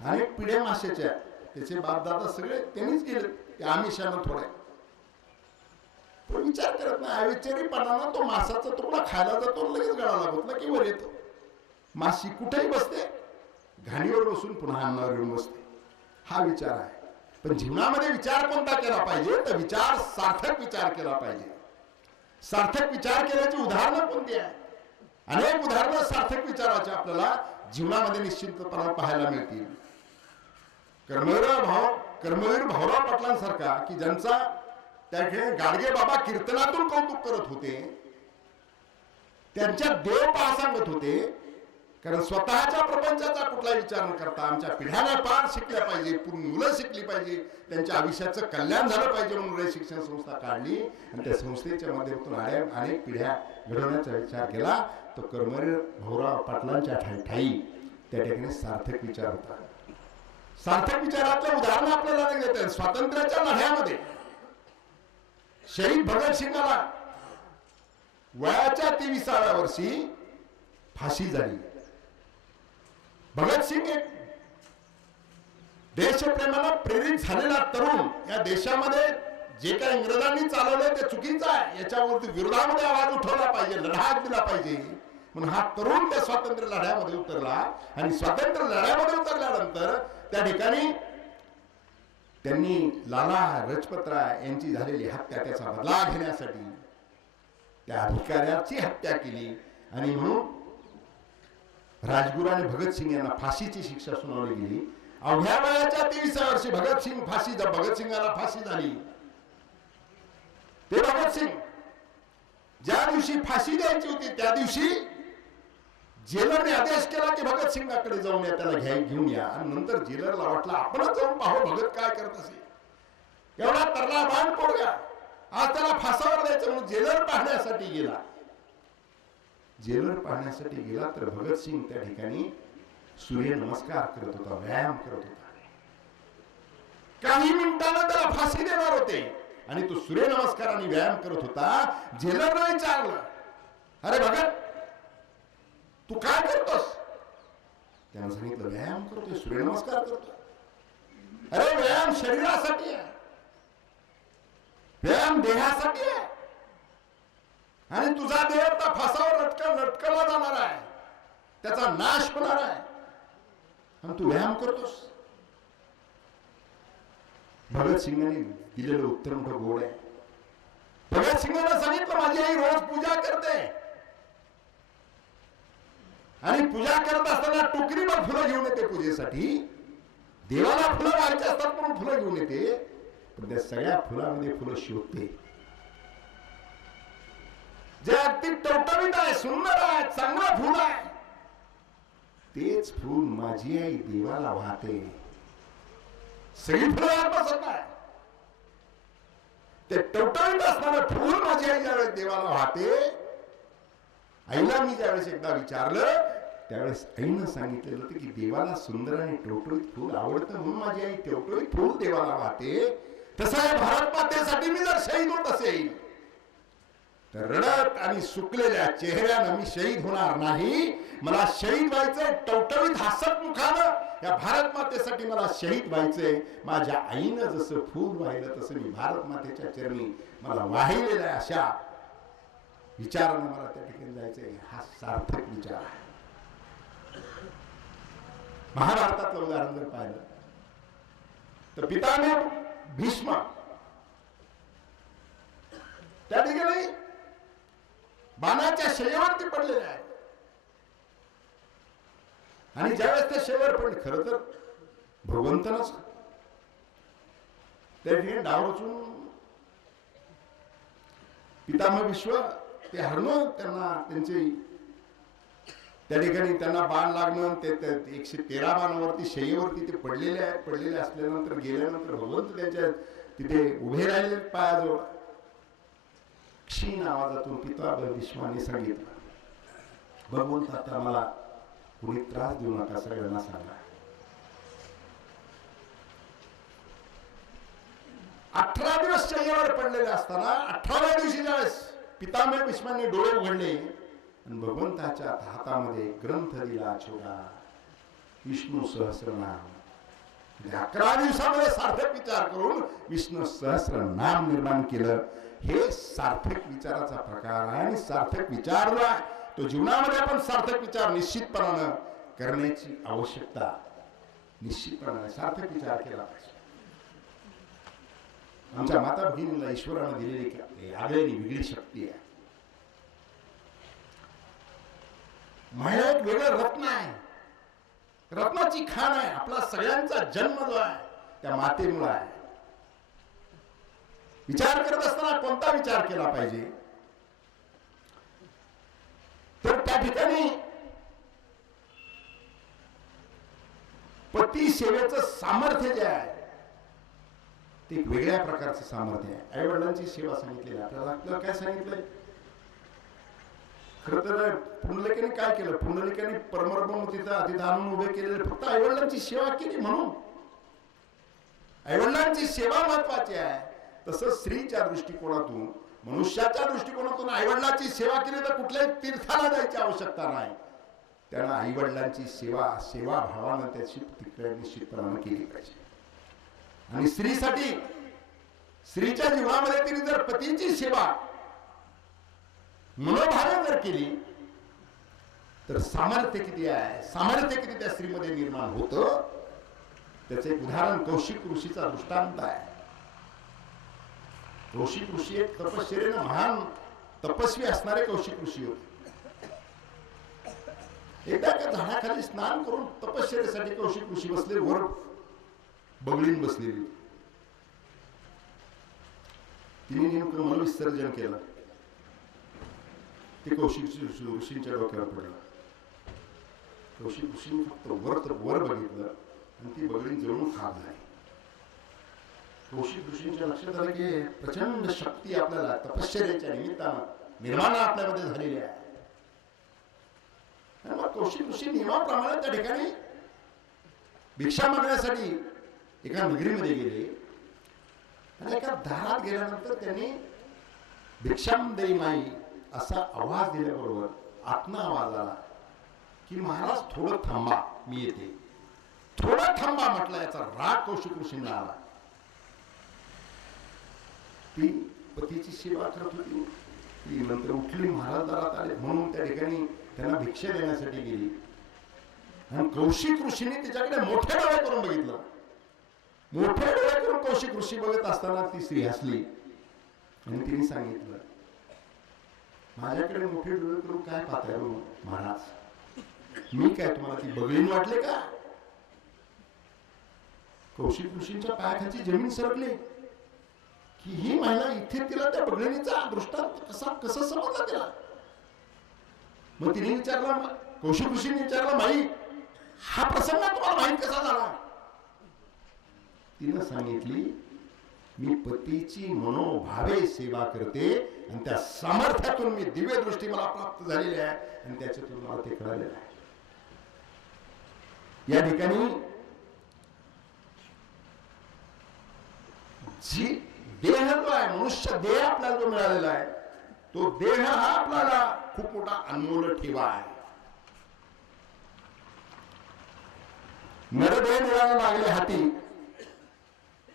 अनेक पिढ्या माशाच्या त्याचे बापदादा सगळे त्यांनीच गेले, ते आमिषानं थोडे. पण विचार करत नाही, अविचारीपणानं तो मासाचा तुकडा खायला जातो, लगेच गळाला बसला की वर येतो. माशी कुठेही बसते, घाणीवर बसून पुन्हा अन्नावर येऊन बसते. हा विचार आहे. पण जीवनामध्ये विचार कोणता केला पाहिजे, तर विचार सार्थक विचार केला पाहिजे. सार्थक विचार केल्याची उदाहरणं कोणती आहे? अनेक उदाहरणं सार्थक विचाराचे आपल्याला जीवनामध्ये निश्चितपणे पाहायला मिळतील. कर्मवीर भाऊराव पाटलांसारखा की ज्यांचा त्या ठिकाणी गाडगे बाबा कीर्तनातून कौतुक करत होते, त्यांच्या देव पहा सांगत होते. कारण स्वतःच्या प्रपंचाचा कुठला विचार न करता आमच्या पिढ्याला पार शिकल्या पाहिजे, पूर्ण मुलं शिकली पाहिजे, त्यांच्या आयुष्याचं कल्याण झालं पाहिजे म्हणून रयत शिक्षण संस्था काढली आणि त्या संस्थेच्या माध्यमातून अनेक पिढ्या घडवण्याचा विचार केला. तो कर्मवीर भाऊराव पाटलांच्या ठाई त्या ठिकाणी सार्थक विचार होता. सार्थक विचारातलं उदाहरण आपल्याला नाही देत. स्वातंत्र्याच्या लढ्यामध्ये शहीद भगतसिंगाला वयाच्या 23व्या वर्षी फाशी झाली. भगतसिंग एक देशप्रेमानं प्रेरित झालेला तरुण, या देशामध्ये जे काही इंग्रजांनी चालवलं ते चुकीचं आहे, याच्यावरती विरोधामध्ये आवाज उठवला पाहिजे, लढा दिला पाहिजे म्हणून हा तरुण त्या स्वातंत्र्य लढ्यामध्ये उतरला. आणि स्वातंत्र्य लढ्यामध्ये उतरल्यानंतर त्या ठिकाणी त्यांनी लाला लजपतराय यांची झालेली हत्या, त्याचा बदला घेण्यासाठी त्या अधिकाऱ्याची हत्या केली. आणि म्हणून राजगुरू आणि भगतसिंग यांना फाशीची शिक्षा सुनावली गेली. अवघ्या वयाच्या 23व्या वर्षी भगतसिंगाला फाशी झाली. ते भगतसिंग ज्या दिवशी फाशी द्यायची होती त्या दिवशी जेलरने आदेश केला की भगतसिंगाकडे जाऊन या, त्याला घेऊन या. आणि नंतर जेलरला वाटलं आपणच जाऊन पाहू भगत काय करत असेल. एवढा तरला बाण पोरगा आज त्याला फासावर द्यायचं म्हणून जेलर पाहण्यासाठी गेला. जेलर पाहण्यासाठी गेला तर भगतसिंग त्या ठिकाणी सूर्य नमस्कार करत होता, व्यायाम करत होता. काही मिनिटांना त्याला फाशी देणार होते आणि तो सूर्य नमस्कार आणि व्यायाम करत होता. जेलरने विचारलं, अरे भगत तू काय करतोस? त्यानं सांगितलं व्यायाम करतोय, सूर्य नमस्कार करतोय. अरे व्यायाम शरीरासाठी आहे, व्यायाम देहासाठी आहे. आणि तुझा देह तर फासावर लटकला जाणार आहे, त्याचा नाश होणार आहे आणि तू व्यायाम करतोस. भगतसिंगांनी दिलेलं उत्तर मोठं गोड आहे. भगतसिंगांना सांगितलं माझी आई रोज पूजा करते आणि पूजा करत असताना टोकरीवर फुलं घेऊन येते पूजेसाठी. देवाला फुलं व्हायचे असतात म्हणून फुलं घेऊन येते, पण त्या सगळ्या फुलामध्ये फुलं शोधते जे अगदी टवटवीत आहे, सुंदर आहे, चांगलं फुल आहे, तेच फुल माझी आई देवाला वाहते. सगळी फुलं बसत आहे, ते टवटवीत असणारं फुल माझी आई ज्यावेळेस देवाला वाहते. आईला मी ज्यावेळेस एकदा विचारलं त्यावेळेस आईनं सांगितलेलं होतं की देवाला सुंदर आणि टवटवीत फुल आवडतं म्हणून माझी आई टवटवीत फुल देवाला वाहते. तसं आहे भारत मातेसाठी मी जर शहीद होत असेल तर रडत आणि सुकलेल्या चेहऱ्यानं मी शहीद होणार नाही. मला शहीद व्हायचंय टवटवीत हसत मुखानं या भारत मातेसाठी मला शहीद व्हायचंय. माझ्या आईनं जसं फूल वाहिलं तसं मी भारत मातेच्या चरणी मला वाहिलेल्या अशा विचारानं मला त्या ठिकाणी जायचंय. हा सार्थक विचार आहे. महाभारतातलं उदाहरण जर पाहिलं तर पितामह भीष्म त्या ठिकाणी बाणाच्या शय्येवरती पडलेले आहेत. आणि ज्यावेळेस ते शय्येवर पडले, खरं तर भगवंतनच त्या ठिकाणी डाव रचून पितामह विश्व ते हरणं त्यांना त्यांचे त्या ठिकाणी त्यांना बाण लागणं, ते 113 बाणावरती शय्येवरती ते पडलेले आहेत. पडलेले असल्यानंतर गेल्यानंतर भगवंत त्यांच्या तिथे उभे राहिले पायाजवळ. क्षीण आवाजातून पितामह विश्वाने सांगितलं, भगवंत आता मला कुणी त्रास देऊ नका, सगळ्यांना सांगा. 18 दिवस शय्येवर पडलेले असताना 18व्या दिवशी ज्यावेळेस पितामह भीष्मांनी डोळे उघडले आणि भगवंताच्या हातामध्ये ग्रंथ दिला छोटा, विष्णू सहस्रनाम. 11 दिवसामध्ये सार्थक विचार करून विष्णू सहस्रनाम निर्माण केलं. हे सार्थक विचाराचा प्रकार आहे. आणि सार्थक विचार जो आहे तो जीवनामध्ये आपण सार्थक विचार निश्चितपणानं करण्याची आवश्यकता निश्चितपणाने सार्थक विचार केला पाहिजे. आमच्या माता भगिनीला ईश्वरानं दिलेली आगळ्यानी वेगळी शक्ती आहे. महिला एक वेगळं रत्न आहे, रत्नाची खाण आहे. आपला सगळ्यांचा जन्म जो आहे त्या मातेमुळे आहे. विचार करत असताना कोणता विचार केला पाहिजे, तर त्या ठिकाणी पती सेवेचं सामर्थ्य जे आहे ते एक वेगळ्या प्रकारचं सामर्थ्य आहे. आई वडिलांची सेवा सांगितलेली आपल्याला काय सांगितलंय, खर तर पुंडलिकाने काय केलं, पुंडलिकाने परमब्रह्म तिथं आणून उभे केलेले, फक्त आई वडिलांची सेवा केली म्हणून. आई वडिलांची सेवा महत्वाची आहे. तसं स्त्रीच्या दृष्टिकोनातून, मनुष्याच्या दृष्टिकोनातून आई वडिलांची सेवा केली तर कुठल्याही तीर्थाला जायची आवश्यकता नाही. त्यानं आई वडिलांची सेवा भावानं त्याची प्रतिक्रिया निश्चितपणाने केली पाहिजे. आणि स्त्रीसाठी, स्त्रीच्या जीवनामध्ये तिने जर पतीची सेवा मनोभावे जर केली तर सामर्थ्य किती आहे, सामर्थ्य किती त्या स्त्रीमध्ये निर्माण होतं. त्याचे एक उदाहरण कौशिक ऋषीचा दृष्टांत आहे. कौशिक ऋषी एक तपश्चर्येने महान तपस्वी असणारे कौशिक ऋषी होते. एकदा एका झाडाखाली स्नान करून तपश्चर्येसाठी कौशिक ऋषी बसले, वर बगळीन बसलेली. तिने नेमकं मनविसर्जन केलं. ते कौशिक ऋषींच्या डोक्यावर पडलं. कौशिक ऋषींनी फक्त वर बघितलं आणि ती बगळीन जळून खाक झाली. कौशिक ऋषींच्या लक्षात आलं की प्रचंड शक्ती आपल्याला तपश्चर्याच्या निमित्तानं निर्माण आपल्यामध्ये झालेली आहे. आणि मग कौशिक ऋषी नियमाप्रमाणे त्या ठिकाणी भिक्षा मागण्यासाठी एका नगरीमध्ये गेले. आणि एका दारात गेल्यानंतर त्यांनी भिक्षाम देई माई असा आवाज दिल्याबरोबर आत्मा आवाज आला की महाराज थोडं थांबा, मी येते. थोडं थांबा म्हटलं, याचा राग कौशिक ऋषींना आला. ती पतीची सेवा करत होती, ती नंतर उठली, महाराज दारात आले म्हणून त्या ठिकाणी त्यांना भिक्षा देण्यासाठी गेली. आणि कौशिक ऋषीने तिच्याकडे मोठे डोळे करून बघितलं. मोठे डोळे करून कौशिक ऋषी बघत असताना ती स्त्री हसली आणि तिने सांगितलं, माझ्याकडे मोठे डोळे करून काय पाहताय महाराज, मी काय तुम्हाला ती बगळीन वाटले का? कौशिक ऋषींच्या पायाखालची जमीन सरकली की ही महिला इथे, तिला त्या बगळीचा दृष्टांत कसं समजला तिला. मग तिने विचारला, कौशिक ऋषींनी विचारला, माई हा प्रसंग तुम्हाला माहित कसा झाला? तिनं सांगितली, मी पतीची मनोभावे सेवा करते आणि त्या सामर्थ्यातून मी दिव्य दृष्टी मला प्राप्त झालेली आहे आणि त्याच्यातून मला ते कळालेलं आहे. या ठिकाणी जी देह जो आहे, मनुष्य देह आपल्याला जो मिळालेला आहे, तो देह हा आपल्याला खूप मोठा अनमोल ठेवा आहे. नरदेह मिळायला लागले हाती,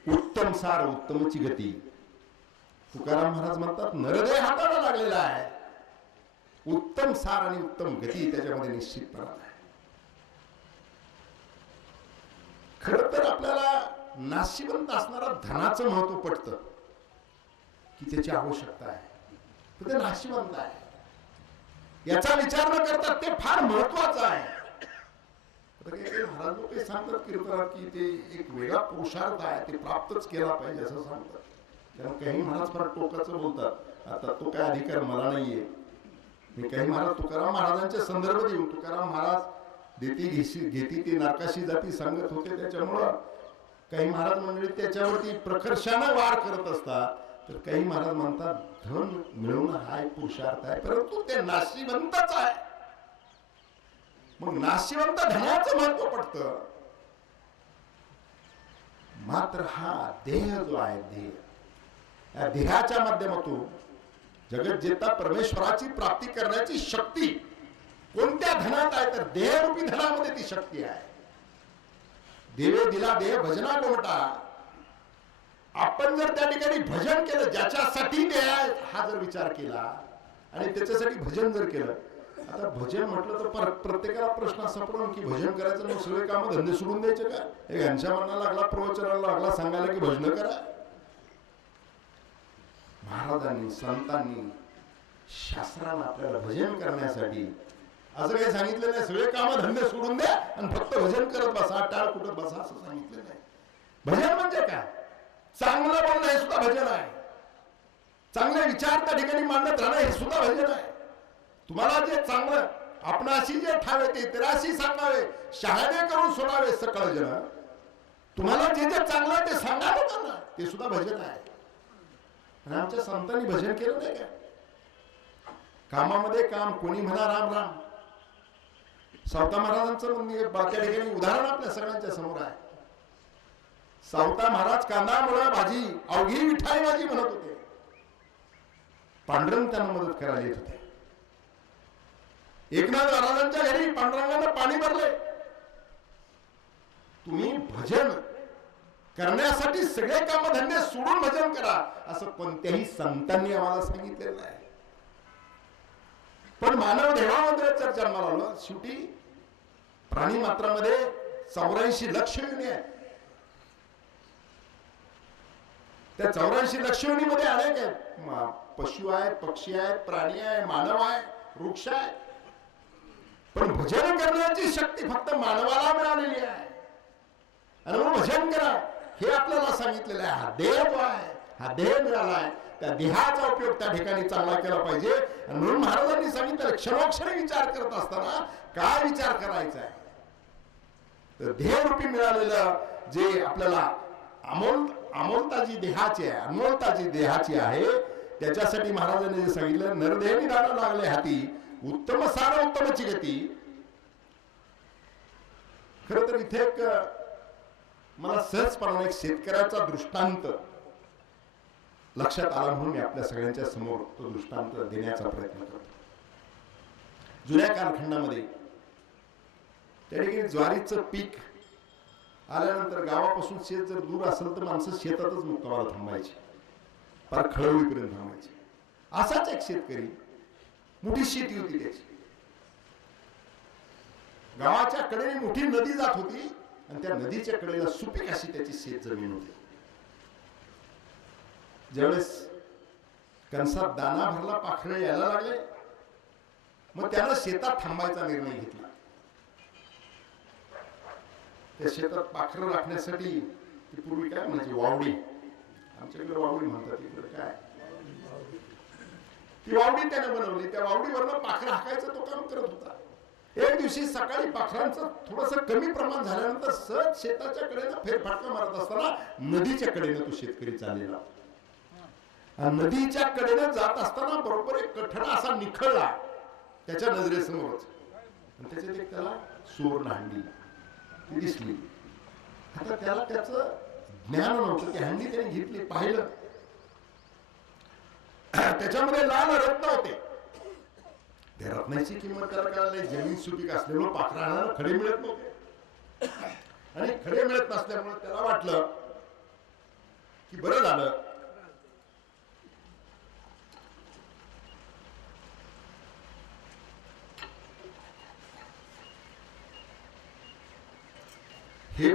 उत्तम सार उत्तमची गती. तुकाराम महाराज म्हणतात, नरदेह हाताला लागलेला आहे, उत्तम सार आणि उत्तम गती त्याच्यामध्ये निश्चितपणा आहे. खर तर आपल्याला नाशिवंत असणारा धनाचं महत्व पटतं की त्याची आवश्यकता आहे, तर ते नाशिवंत आहे. याचा विचार न करता ते फार महत्वाचं आहे. महाराज लोक सांगतात कीर्तनात की ते एक वेगळा पुरुषार्थ आहे, ते प्राप्तच केला पाहिजे असं सांगतात. त्यामुळे काही महाराज फार टोकाचं बोलतात. आता तो काय अधिकार मला नाहीये. मी काही महाराज तुकाराम महाराजांचे संदर्भ देऊन, तुकाराम महाराज देती घेती ते नरकाशी जाती सांगत होते, त्याच्यामुळं काही महाराज मंडळी त्याच्यावरती प्रकर्षानं वार करत असतात. तर काही महाराज म्हणतात धन मिळवणं हा एक पुरुषार्थ आहे, परंतु ते नाशिवंतच आहे. मग नाशिवंत धनाचं महत्व पडतं. मात्र हा देह जो आहे, देह, या देहाच्या माध्यमातून जगत जेता परमेश्वराची प्राप्ती करण्याची शक्ती कोणत्या धनात आहे, तर देहरूपी धनामध्ये ती शक्ती आहे. देवे दिला देह भजना कोमटा. आपण जर त्या ठिकाणी भजन केलं, ज्याच्यासाठी देह हा जर विचार केला आणि त्याच्यासाठी भजन जर केलं. आता भजन म्हटलं तर प्रत्येकाला प्रश्न असा पडून की भजन करायचं मग सगळे काम धंदे सोडून द्यायचे का? हे यांच्या मनाला लागला, प्रवचनाला लागला सांगायला की भजन करा. महाराजांनी, संतांनी, शास्त्रांना आपल्याला भजन करण्यासाठी असं काही सांगितलं नाही. सगळे काम धंदे सोडून द्या आणि फक्त भजन करत बसा, टाळ कुठत बसा असं सांगितलं नाही. भजन म्हणजे काय? चांगलं बोलणं हे सुद्धा भजन आहे. चांगले विचार त्या ठिकाणी मांडत राहणं हे सुद्धा भजन आहे. तुम्हाला जे चांगलं आपणाशी जे ठावे ते इतराशी सांगावे, शहाणे करून सोडावे सकळ जन. तुम्हाला जे जे चांगलं ते सांगा लोकांना, ते सुद्धा भजन आहे. आणि आमच्या संतांनी भजन केलं नाही का? कामामध्ये काम, कोणी म्हणा राम राम. सावता महाराजांचं त्या ठिकाणी उदाहरण आपल्या सगळ्यांच्या समोर आहे. सावता महाराज कांदा मुळा भाजी अवघी मिठाई भाजी म्हणत होते. पांडुरंग त्यांना मदत करायला येत होते. एकनाथ महाराजांच्या घरी पांडुरंगानं पाणी भरले. तुम्ही भजन करण्यासाठी सगळे कामधंदे सोडून भजन करा असं कोणत्याही संतांनी आम्हाला सांगितलेलं नाही. पण मानव देवामध्ये चर्चा मला शेवटी प्राणी मात्रामध्ये 84 लक्ष योनी आहे. त्या 84 लक्ष योनीमध्ये अनेक आहेत. पशु आहेत, पक्षी आहेत, प्राणी आहे, मानव आहे, वृक्ष आहे. पण भजन करण्याची शक्ती फक्त मानवाला मिळालेली आहे. आणि म्हणून भजन करा हे आपल्याला सांगितलेलं आहे. हा देह जो आहे, हा देह मिळाला आहे, त्या देहाचा उपयोग त्या ठिकाणी चांगला केला पाहिजे. आणि म्हणून महाराजांनी सांगितलं क्षणोक्षणी विचार करत असताना काय विचार करायचा आहे, तर देहरूपी मिळालेलं जे आपल्याला अमोलता जी देहाची आहे, अनमोलता जी देहाची आहे, त्याच्यासाठी महाराजांनी जे सांगितलं नरदेह निदान लागले हाती उत्तम सार उत्तमची गती. खर तर इथे एक मला सहजपणाने एक शेतकऱ्याचा दृष्टांत लक्षात आला म्हणून मी आपल्या सगळ्यांच्या समोर तो दृष्टांत देण्याचा प्रयत्न करतो. जुन्या कालखंडामध्ये त्या ठिकाणी ज्वारीचं पीक आल्यानंतर गावापासून शेत जर दूर असेल तर माणसं शेतातच मुक्कामाला थांबायची, फार खळवळीपर्यंत थांबायची. असाच एक शेतकरी, मोठी शेती होती त्याची, गावाच्या कडेने मोठी नदी जात होती आणि त्या नदीच्या कडेला सुपीक अशी त्याची शेत जमीन होती. ज्यावेळेस कणसात दाना भरला, पाखरे यायला लागले, मग त्यानं शेतात थांबायचा निर्णय घेतला. त्या शेतात पाखरं राखण्यासाठी ती पूर्वी काय म्हणायची, वावडी, आमच्याकडे वावडी म्हणतात, इकडे काय, ती वावडी त्याने बनवली. त्या वावडीवरनं पाखरं हाकायचं तो काम करत होता. एक दिवशी सकाळी पाखरांचं थोडस कमी प्रमाण झाल्यानंतर सहज शेताच्या कडेनं फेरफटका मारत असताना नदीच्या कडेनं तो शेतकरी चाललेला. नदीच्या कडेनं जात असताना बरोबर एक कठडा असा निखळला त्याच्या नजरेसमोरच, आणि त्याच्यात एक त्याला सुवर्ण हंडी ती दिसली. आता त्याला त्याचं ज्ञान नव्हतं. ती हंडी त्याने घेतली, पाहिलं, त्याच्यामध्ये लाल रत्न होते. त्या रत्नाची किंमत त्याला कळाली. जमीन सुपीक असल्यामुळे पाखरांना खडे मिळत नव्हते, आणि खडे मिळत नसल्यामुळे त्याला वाटलं की बरं झालं हे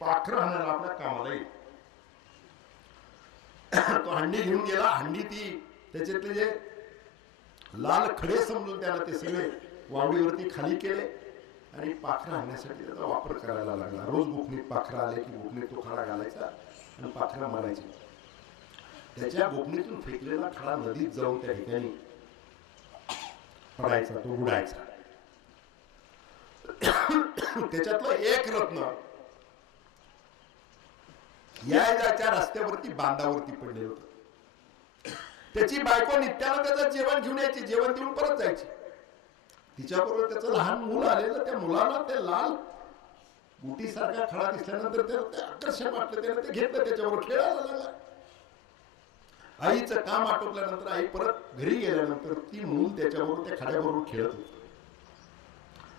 पाखरं आणायला आपल्या कामाला येईल. तो हंडी घेऊन गेला. हंडी ती त्याच्यातले जे लाल खडे समजून त्याला ते सगळे वावडीवरती खाली केले आणि पाखरं आणण्यासाठी त्याचा वापर करायला लागला. रोज बुकणीत पाखरं आले की बुकणीत तो खडा घालायचा आणि पाखरं मारायचे. त्याच्या बुकणीतून फेकलेला खडा नदीत जाऊन त्या ठिकाणी पडायचा, तो बुडायचा. त्याच्यातलं एक रत्न याच्या रस्त्यावरती बांधावरती पडलेलं होतं. त्याची बायको नित्यानं त्याचं जेवण घेऊन यायची, जेवण देऊन परत जायची. तिच्याबरोबर त्याचं लहान मुलं आलेलं, त्या मुलाला ते लाल गुटीसारखा खडा दिसल्यानंतर त्याला ते आकर्षण वाटलं, त्याने ते घेतलं, त्याच्याबरोबर खेळायला लागला. आईचं काम आटोपल्यानंतर आई परत घरी गेल्यानंतर ती मूल त्याच्याबरोबर त्या खड्याबरोबर खेळत होती.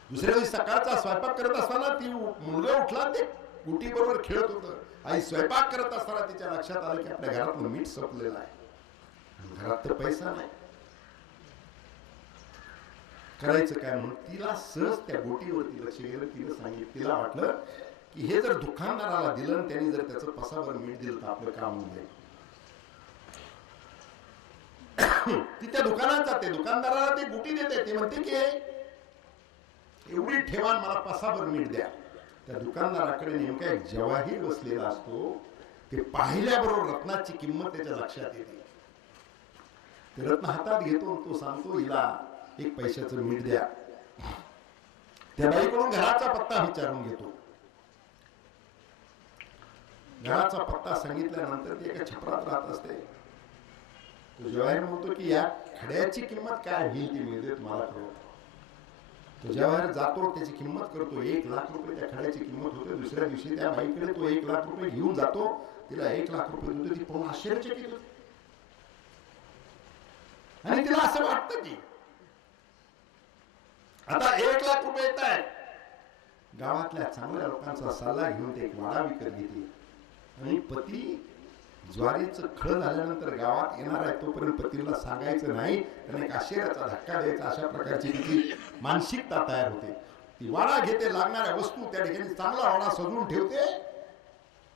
दुसऱ्या दिवशी सकाळचा स्वयंपाक करत असताना ती मुलगा उठला, ते गुटी बरोबर खेळत होतं. आई स्वयंपाक करत असताना तिच्या लक्षात आलं की आपल्या घरातलं मीठ संपलेलं आहे, घरात तर पैसा नाही, करायचं काय म्हणून तिला सहज त्या गोटीवरती लक्ष गेलं. तिला सांगितलं, तिला वाटलं की हे जर दुकानदाराला दिलं आणि त्यांनी जर त्याचं पसाभर मीठ दिलं तर आपलं काम होऊन जाईल. ती त्या दुकानात जाते, दुकानदाराला ती गुटी देते. ती म्हणते की एवढी ठेवा, मला पसाभर मीठ द्या. त्या दुकानदाराकडे नेमका एक जवाहीर बसलेला असतो. ते पाहिल्याबरोबर रत्नाची किंमत त्याच्या लक्षात येते. ते रत्न हातात घेतो, तो सांगतो हिला एक पैशाचं मीठ द्या. त्या बाईकडून घराचा पत्ता विचारून घेतो. घराचा पत्ता सांगितल्यानंतर ती एका छपरात राहत असते. तो जवाहीर म्हणतो की या खड्याची किंमत काय होईल ती मिळते तुम्हाला कळवतो. तो जवाहीर जातो, त्याची किंमत करतो. 1,00,000 रुपये त्या खड्याची किंमत होते. दुसऱ्या दिवशी त्या बाईकडे तो 1,00,000 रुपये घेऊन जातो. तिला 1,00,000 रुपये देतो. ती पाहून आश्चर्यचकित होते आणि तिला असं वाटतं की आता 1,00,000 रुपये येत आहेत. गावातल्या चांगल्या लोकांचा सल्ला घेऊन ते एक वाडा विकत घेते आणि पती ज्वारीचं खळ झाल्यानंतर गावात येणार आहे तोपर्यंत पतीला सांगायचं नाही, त्याने एक आश्चर्याचा धक्का द्यायचा. अशा प्रकारची तिची मानसिकता तयार होते. ती वाडा घेते, लागणाऱ्या वस्तू त्या ठिकाणी चांगला वाडा सजवून ठेवते.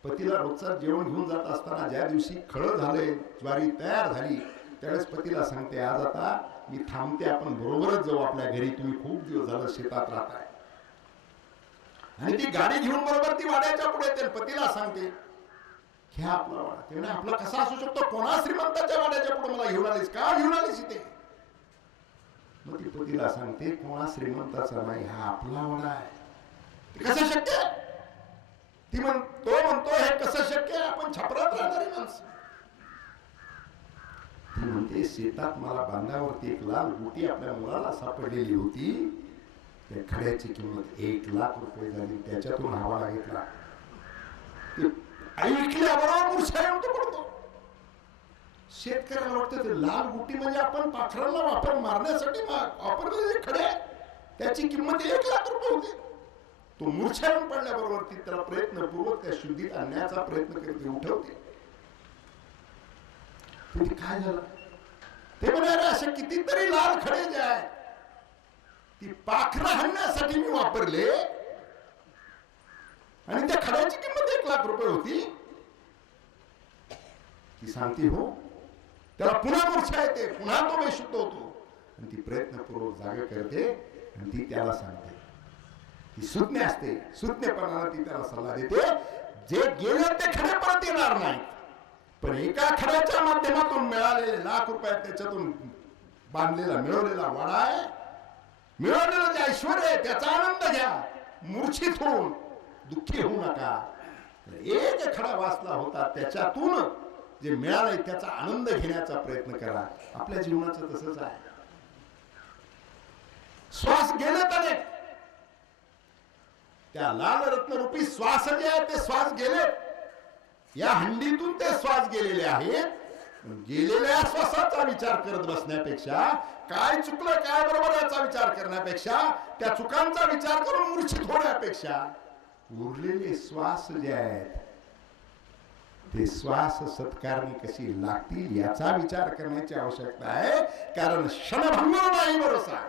पतीला रोजचा जेवण घेऊन जात असताना ज्या दिवशी खळ झाले, ज्वारी तयार झाली, त्यावेळेस पतीला सांगते, आज आता मी थांबते, आपण बरोबरच जाऊ आपल्या घरी, तुम्ही खूप दिवस झालं शेतात राहताय. आणि ती गाडी घेऊन बरोबर ती वाड्याच्या पुढे येते. पतीला सांगते, घ्या आपला वाडा. ते म्हणे, आपला कसा असू शकतो, कोणा श्रीमंताच्या वाड्याच्या पुढे मला घेऊन आलीस, का घेऊन आलीस इथे? मग ती पतीला सांगते, कोणा श्रीमंताचा नाही, हा आपला वाडा आहे. ते कसं शक्य? तो म्हणतो हे कसं शक्य आहे, आपण छपरात राहणारी माणसं. ती म्हणते, शेतात मला बांधावरती एक लाल गुटी आपल्या मुलाला सापडलेली होती, त्या खड्याची किंमत 1,00,000 रुपये झाली, त्याच्यातून हा वाडा घेतला. ऐकल्याबरोबर मूर्छा येऊन तो पडतो. शेतकऱ्याला वाटतं ते लाल गुटी म्हणजे आपण पाखरांना वापर मारण्यासाठी वापरलेले खडे, त्याची किंमत 1,00,000 रुपये होती. तो मूर्छा येऊन पडल्याबरोबर ती त्याला प्रयत्नपूर्वक त्या शुद्धीत आणण्याचा प्रयत्न करते, उठवते. काय झालं ते म्हणाले, असे कितीतरी लाल खडे जे आहेत ती पाखरं हाणण्यासाठी मी वापरले आणि त्या खड्याची किंमत 1,00,000 रुपये होती. ती सांगते हो. त्याला पुन्हा मूर्छा येते, पुन्हा तो बेशुद्ध होतो आणि ती प्रयत्नपूर्वक जागा करते आणि ती त्याला सांगते. ती सुज्ञ असते, सुज्ञपणाला ती त्याला सल्ला देते, जे गेले ते खडे परत येणार नाही, पण एका खड्याच्या माध्यमातून मिळालेले 1,00,000 रुपये त्याच्यातून बांधलेला मिळवलेला वाडा आहे, मिळवलेलं जे ऐश्वर्य आहे त्याचा आनंद घ्या, मूर्छित होऊन दुःखी होऊ नका. एक खडा वाचला होता, त्याच्यातून जे मिळालंय त्याचा आनंद घेण्याचा प्रयत्न करा. आपल्या जीवनाचं तसंच आहे. श्वास गेले तर त्या लाल रत्नरूपी श्वास जे आहे ते श्वास गेले, या हंडीतून ते श्वास गेलेले आहेत. गेलेल्या श्वासाचा विचार करत बसण्यापेक्षा, काय चुकलं काय बरोबर याचा विचार करण्यापेक्षा, त्या चुकांचा विचार करून मूर्छित होण्यापेक्षा उरलेले श्वास जे आहेत ते श्वास सत्कारणी कशी लागतील याचा विचार करण्याची आवश्यकता आहे. कारण क्षणभंगूर नाही भरोसा.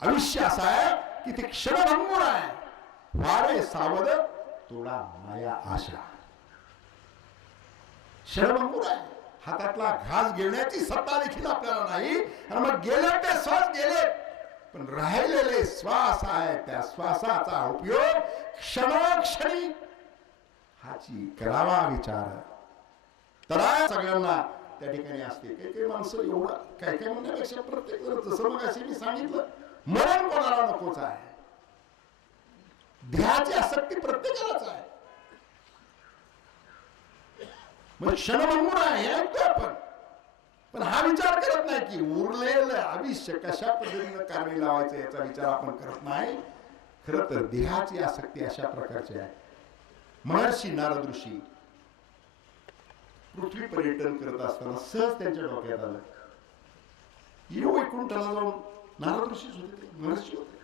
आयुष्य असं आहे की ते क्षणभंगूर आहे. वारे सावध तोडा माया आशा. क्षणभंगूर आहे. हातातला घास घेण्याची सत्ता देखील आपल्याला नाही. आणि मग गेले ते श्वास गेले, पण राहिलेले श्वास आहे, त्या श्वासाचा उपयोग क्षणोक्षणी हाची करावा विचार. तर सगळ्यांना त्या ठिकाणी असते. काही माणसं एवढा काय काय म्हणण्यापेक्षा प्रत्येक जण जसं मग असे मी सांगितलं, मरण कोणाला नकोच आहे. ध्येयाची आसक्ती प्रत्येकालाच आहे. मग क्षणभंगूर आहे हे ऐकतो आपण, पण हा विचार करत नाही की उरलेलं आयुष्य कशा पद्धतीनं कारणी लावायचं याचा विचार आपण करत नाही. खरं तर देहाची आसक्ती अशा प्रकारची आहे. महर्षी नारद ऋषी पृथ्वी पर्यटन करत असताना सहज त्यांच्या डोक्यात आलं, वैकुंठाला जाऊन नारद ऋषीच होते, ते महर्षी होते,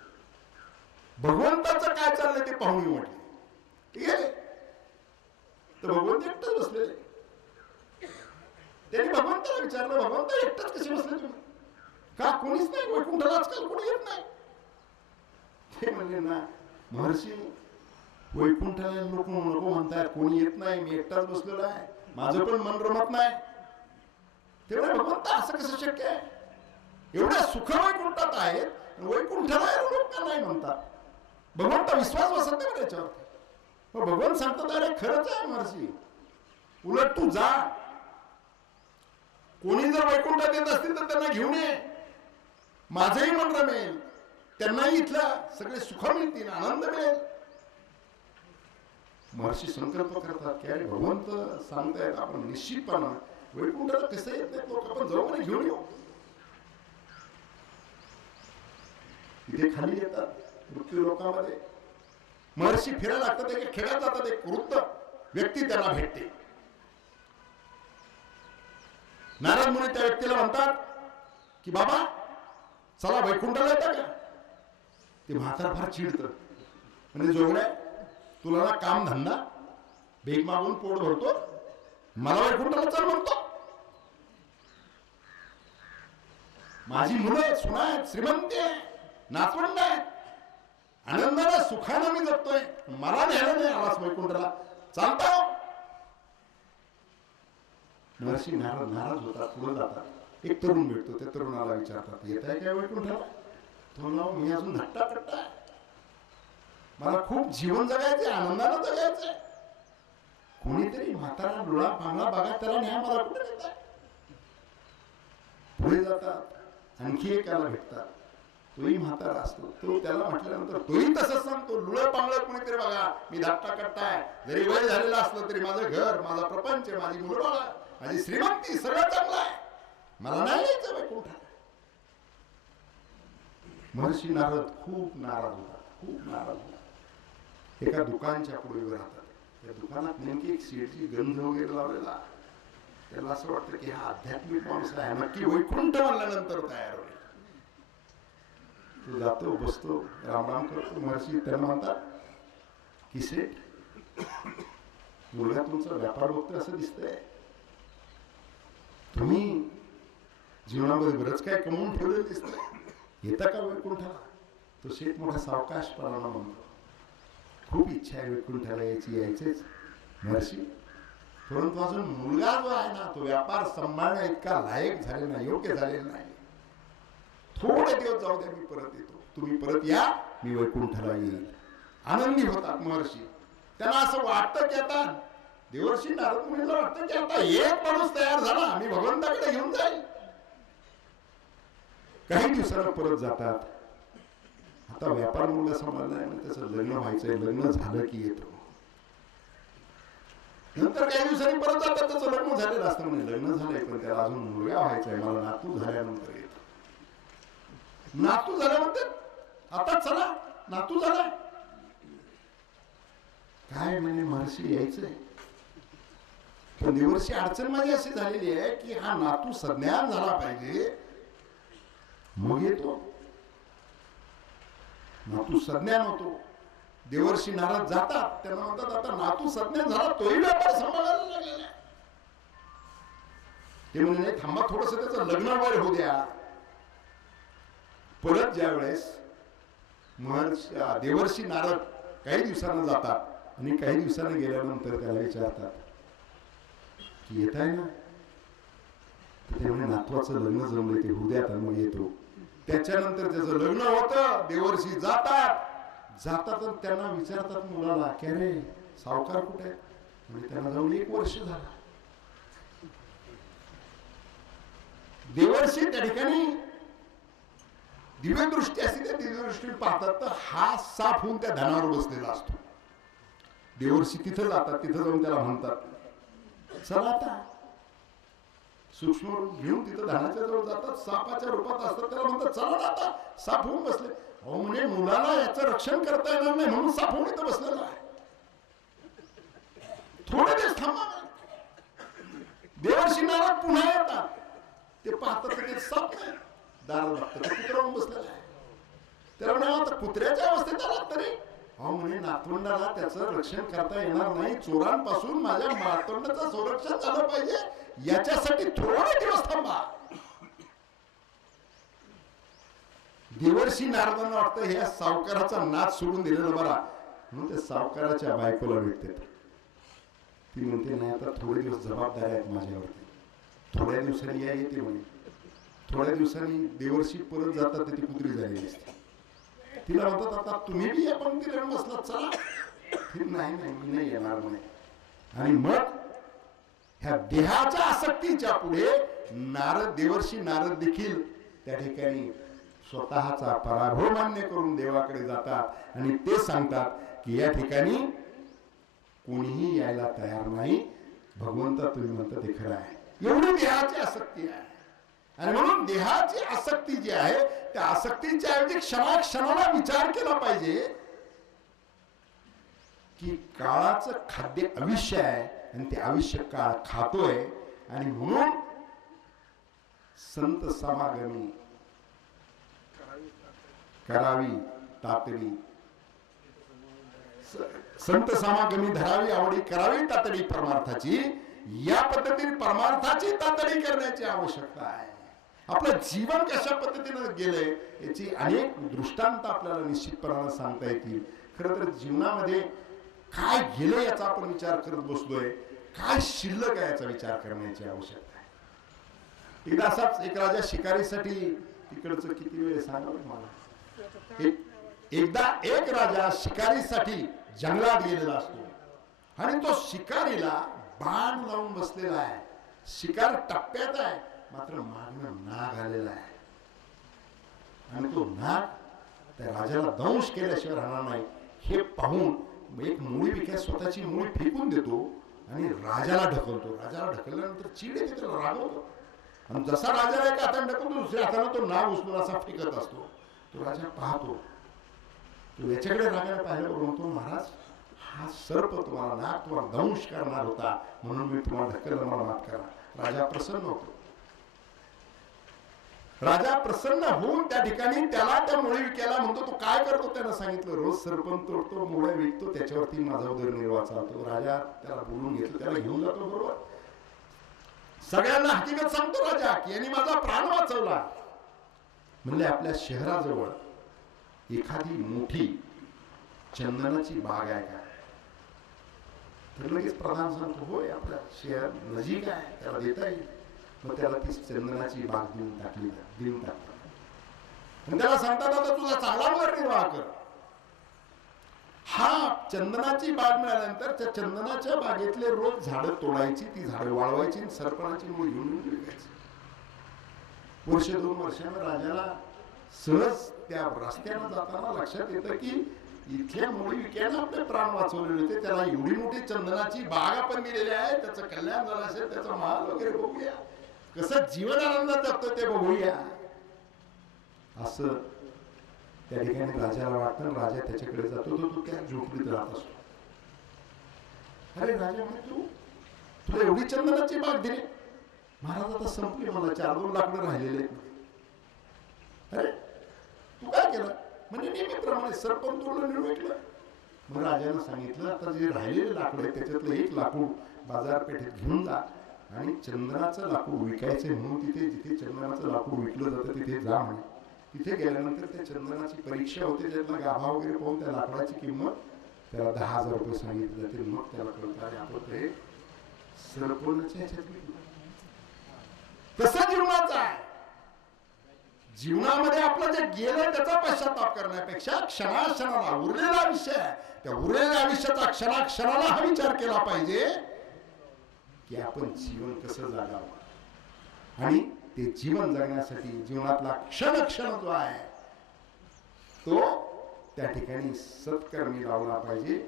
भगवंताचं काय चाललंय ते पाहून म्हटले. ठीक आहे, तर भगवंत एकटंच बसलेले. त्यांनी भगवंताला विचारलं, भगवंत एकटंच कसे बसले तुम्ही, का कोणीच नाही वैकुंठाला, आजकाल कोणी येत नाही. ते म्हणले ना महर्षी, वैकुंठाला लोक नको म्हणतात, कोणी येत नाही, मी एकटाच बसलेलो आहे, माझं पण मन रमत नाही. तेवढ्या भगवंत असं कसं शक्य आहे, एवढ्या सुख वैकुंठात आहेत, वैकुंठाला लोक का नाही म्हणतात. भगवंत विश्वास बसत नाही त्याच्यावरती. मग भगवान सांगतात, अरे खरंच आहे महर्षी, उलट तू जा, कोणी जर वैकुंठात येत असतील तर त्यांना घेऊन ये, माझंही मन रमेल, त्यांनाही इथलं सगळे सुख मिळतील, आनंद मिळेल. महर्षी संकल्प करतात की अरे भगवंत सांगतायत, आपण निश्चितपणे वैकुंठाला कसं येत नाही लोक, आपण जाऊ आणि घेऊन येऊ. इथे खाली येतात मृत्यू लोकांमध्ये, महर्षी फिरायला लागतात, एक खेळात जातात, एक वृद्ध व्यक्ती त्यांना भेटते. नारद मुनी त्या व्यक्तीला म्हणतात की बाबा चला वैकुंठाला येता का. ते म्हातार फार चिडतं, म्हणजे जोगड्या तुला ना काम धंदा, भीक मागून पोट भरतो, मला वैकुंठाला चल म्हणतो. माझी मुलं आहेत, सुना आहेत, श्रीमंती आहे, नातवंड आहेत, आनंदाला सुखानं मी जगतोय, मला न्यायला नाही आलास वैकुंठाला, चालता. महर्षी नाराज होतात, पुढे जातात. एक तरुण भेटतो, त्या तरुणाला विचारतात, येत आहे काय वैकुंठाला. तो नाव, मी अजून हट्टा कट्टा आहे, मला खूप जीवन जगायचंय, आनंदानं जगायचंय, कोणीतरी म्हातारा डोळा पांगळा बघा, त्याला न्या, मला कुठे नेताय. पुढे जातात, आणखी एकाला भेटतात, तोही म्हातारा असतो. तो त्याला म्हटल्यानंतर तोही तसंच सांगतो, डोळं पांगळं कोणीतरी बघा, मी धाकटा कट्टा आहे, जरी वय झालेलं असलं तरी माझं घर, माझा प्रपंच, माझी मुलं बाळा, माझी श्रीमंती, सगळं चांगलं आहे, मला नाही यायचं वैकुंठाला. महर्षी नारद खूप नाराज होतात, खूप नाराज होतात. एका दुकानच्या पुढे उभे राहतात. त्या दुकानात नेमकी एक सीटची गंध वगैरे लावलेला. त्याला असं वाटतं की हा आध्यात्मिक माणूस आहे, नक्की वैकुंठ म्हणल्यानंतर तयार होईल. तो जातो, बसतो, रामराम करतो. महर्षी त्यांना म्हणतात की सेठ, मुलगा तुमचा व्यापार बघतो असं दिसतंय, तुम्ही जीवनामध्ये बरंच काय कमवून ठेवलेलं दिसतंय, येता का वैकुंठाला. तो शेठ मोठा सावकाशपणानं म्हणतो, खूप इच्छा आहे वैकुंठाला यायचेच महर्षी, परंतु अजून मुलगा जो आहे ना, तो व्यापार सांभाळण्या इतका लायक झालेला नाही, योग्य झालेला नाही. थोडे दिवस जाऊ द्या, मी परत येतो, तुम्ही परत या, मी वैकुंठाला येईल. आनंदी होतात महर्षी. त्यांना असं वाटतं की आता देवर्षी नारद मुनीला वाटतं की आता एक माणूस तयार झाला, मी भगवंताकडे घेऊन जाईल. काही दिवसांना परत जातात. आता व्यापार मुलगा सांभाळलाय, त्याचं लग्न व्हायचंय, लग्न झालं की येतो. नंतर काही दिवसांनी परत जातात, त्याचं लग्न झालेलं असतं, म्हणजे लग्न झालंय पण त्याला अजून मुलगा व्हायचाय, मला नातू झाल्यानंतर येतो. नातू झाल्यानंतर आता चला, नातू झाला काय म्हणे महर्षी यायचंय, पण देवर्षी अडचण माझी अशी झालेली आहे की हा नातू सज्ञान झाला पाहिजे, मग येतो. नातू सज्ञान होतो. देवर्षी नारद जातात, त्यांना म्हणतात आता नातू सज्ञान झाला, तोही व्यापार सांभाळायला लागलेला. ते म्हणजे थांबा, थोडस त्याचं लग्न वगैरे होऊ द्या. परत ज्या वेळेस देवर्षी नारद काही दिवसांना जातात आणि काही दिवसांना गेल्यानंतर त्याला विचारतात की येत आहे ना. ते म्हणे नातवाचं लग्न जमलंय, ते उद्यात मग येतो. त्याच्यानंतर त्याचं लग्न होतं, देवर्षी जातात आणि त्यांना विचारतात मुलाला, की अरे सावकार कुठे आहे? म्हणजे त्यांना जाऊन 1 वर्ष झालं. देवर्षी त्या ठिकाणी दिव्यदृष्टी असते, त्या दिव्यदृष्टीने पाहतात तर हा साप होऊन त्या धनावर बसलेला असतो. देवर्षी तिथं जातात, तिथं जाऊन त्याला म्हणतात चला आता, सूक्ष्म रूप घेऊन तिथं धनाच्या जवळ जातात, सापाच्या रूपात असतात, त्याला म्हणतात चला आता, साप होऊन बसले. अहो म्हणे मुलाला याचं रक्षण करता येणार नाही म्हणून साप होऊन इथं बसलेला आहे, थोडे दिवस थांबा. देवर्षी नाराज पुन्हा येतात, ते पाहतात ते साप नाही, दारात बघतात कुत्रा होऊन बसलेला आहे. त्याला म्हणे आता कुत्र्याच्या अवस्थेत आला तरी? अहो म्हणे नातवंडाला त्याचं रक्षण करता येणार नाही, चोरांपासून माझ्या नातवंडाचं संरक्षण झालं पाहिजे, याच्यासाठी थोडे दिवस थांबा. देवर्षी नारदांना वाटतं ह्या सावकाराचा नाच सोडून दिलेला बरा, म्हणून त्या सावकाराच्या बायकोला भेटते. ती म्हणते नाही आता थोडे दिवस जबाबदारी आहेत माझ्यावरती, थोड्या दिवसांनी या येते म्हणे. थोड्या दिवसांनी देवर्षी परत जातात, ती कुत्री झालेली असते. तिला म्हणतात आता तुम्ही बी या पंक्तीला बसलात चला. नाही नाही मी नाही येणार म्हणे. आणि मग ह्या देहाच्या आसक्तीच्या पुढे नारद, देवर्षी नारद देखील त्या ठिकाणी स्वतःचा पराभव मान्य करून देवाकडे जातात आणि ते सांगतात की या ठिकाणी कोणीही यायला तयार नाही. भगवंता तुम्ही म्हणता ते खरं आहे. एवढी देहाची आसक्ती आहे. आणि म्हणून देहाची आसक्ती जी आहे त्या आसक्तीच्या ऐवजी क्षणाक्षणाला विचार केला पाहिजे की काळाचं खाद्य अविष्य आहे आणि ते अविष्य काळ खातोय. आणि म्हणून संत समागमी करावी तातडी, संत समागमी धरावी आवडी, करावी तातडी परमार्थाची. या पद्धतीने परमार्थाची तातडी करण्याची आवश्यकता आहे. आपलं जीवन कशा पद्धतीने गेलंय याची अनेक दृष्टांत आपल्याला निश्चितपणाने सांगता येतील. खरं तर जीवनामध्ये काय गेलं याचा आपण विचार करत बसलोय, काय शिल्लक आहे याचा विचार करण्याची आवश्यकता आहे. एकदा असाच एक राजा शिकारीसाठी, तिकडचं किती वेळ सांगा मला, एकदा एक राजा शिकारीसाठी जंगलात गेलेला असतो आणि तो शिकारीला बाण लावून बसलेला आहे. शिकार टप्प्यात आहे, मात्र मागणं नाग आलेला आहे आणि तो नाग त्या राजाला दंश केल्याशिवाय राहणार नाही. हे पाहून एक मुळी विक्या स्वतःची मुळी फेकून देतो आणि राजाला ढकलतो. राजाला ढकलल्यानंतर चिड येते, त्याला रागवतो आणि जसा राजाला एका हाताने ढकलतो दुसऱ्या हाताने तो नाग उचलून असा फेकत असतो. तो राजा पाहतो, तो याच्याकडे रागाने पाहिल्यावर म्हणतो महाराज हा सर्प तुम्हाला नाग तुम्हाला दंश करणार होता म्हणून मी तुम्हाला ढकललं, मला माफ करा. राजा प्रसन्न होतो. राजा प्रसन्न होऊन त्या ठिकाणी त्याला त्या मुळे विकायला म्हणतो. तो काय करतो त्यानं सांगितलं, रोज सरपंच तोडतो, मुळे विकतो, त्याच्यावरती माझा उदरनिर्वाह चालतो. राजा त्याला बोलून घेतो, त्याला घेऊन जातो बरोबर. सगळ्यांना हकीकत सांगतो राजा की यांनी माझा प्राण वाचवला. म्हणले आपल्या शहराजवळ एखादी मोठी चंदनाची बाग आहे का? तर लगेच प्रधान सांगतो होय आपल्या शहर नजीक आहे, त्याला देता येईल. मग त्याला ती चंदनाची बाग देऊन टाकतात. त्याला सांगतात आता तुझा चांगला उदरनिर्वाह कर. हा चंदनाची बाग मिळाल्यानंतर त्या चंदनाच्या बागेतले रोज झाडं तोडायची, ती झाडं वाळवायची, सरपणाची मूळ घेऊन विकायची. वर्ष 2 वर्षांना राजाला सहज त्या रस्त्यानं जाताना लक्षात येतं की इथल्या मुळी विक्यानं आपले प्राण वाचवलेले होते. त्याला एवढी मोठी चंदनाची बाग आपण दिलेली आहे, त्याचं कल्याण झालं असेल, त्याचा माल वगैरे बघूया, कसं जीवन आनंदात जगतो ते बघूया, असं त्या ठिकाणी राजाला वाटतं. राजा त्याच्याकडे जातो, तो त्या झोपडीत राहत असतो. अरे राजा म्हणे तुला एवढी चंदनाची बाग दिली? महाराज आता संपली, मला 4-2 लाकडं राहिलेले. अरे तू काय केलं? म्हणजे नेहमीप्रमाणे सरपंच तोडलं निर्विकलं. मग राजाने सांगितलं आता जे राहिलेले लाकूड आहे त्याच्यातलं एक लाकूड बाजारपेठेत घेऊन जा आणि चंदनाचं लाकूड विकायचं म्हणून तिथे जिथे चंदनाचं लाकूड विकलं जातं तिथे जा म्हणे. तिथे गेल्यानंतर त्या चंदनाची परीक्षा होते, त्यातला गाभा वगैरे पाहून त्या लाकडाची किंमत त्याला 10,000 रुपये सांगितली जाते. मग त्याला कळतं आपण ते सरपंच ह्याच्यातली तसं जीवनाचं आहे. जीवनामध्ये आपलं जे गेलं त्याचा पश्चाताप करण्यापेक्षा क्षणाक्षणाला उरलेला आयुष्य आहे, त्या उरलेल्या आयुष्याचा क्षणाक्षणाला हा विचार केला पाहिजे की आपण जीवन कसं जगावं. आणि ते जीवन जगण्यासाठी जीवनातला क्षण क्षण जो आहे तो त्या ठिकाणी सत्कर्मी लावला पाहिजे,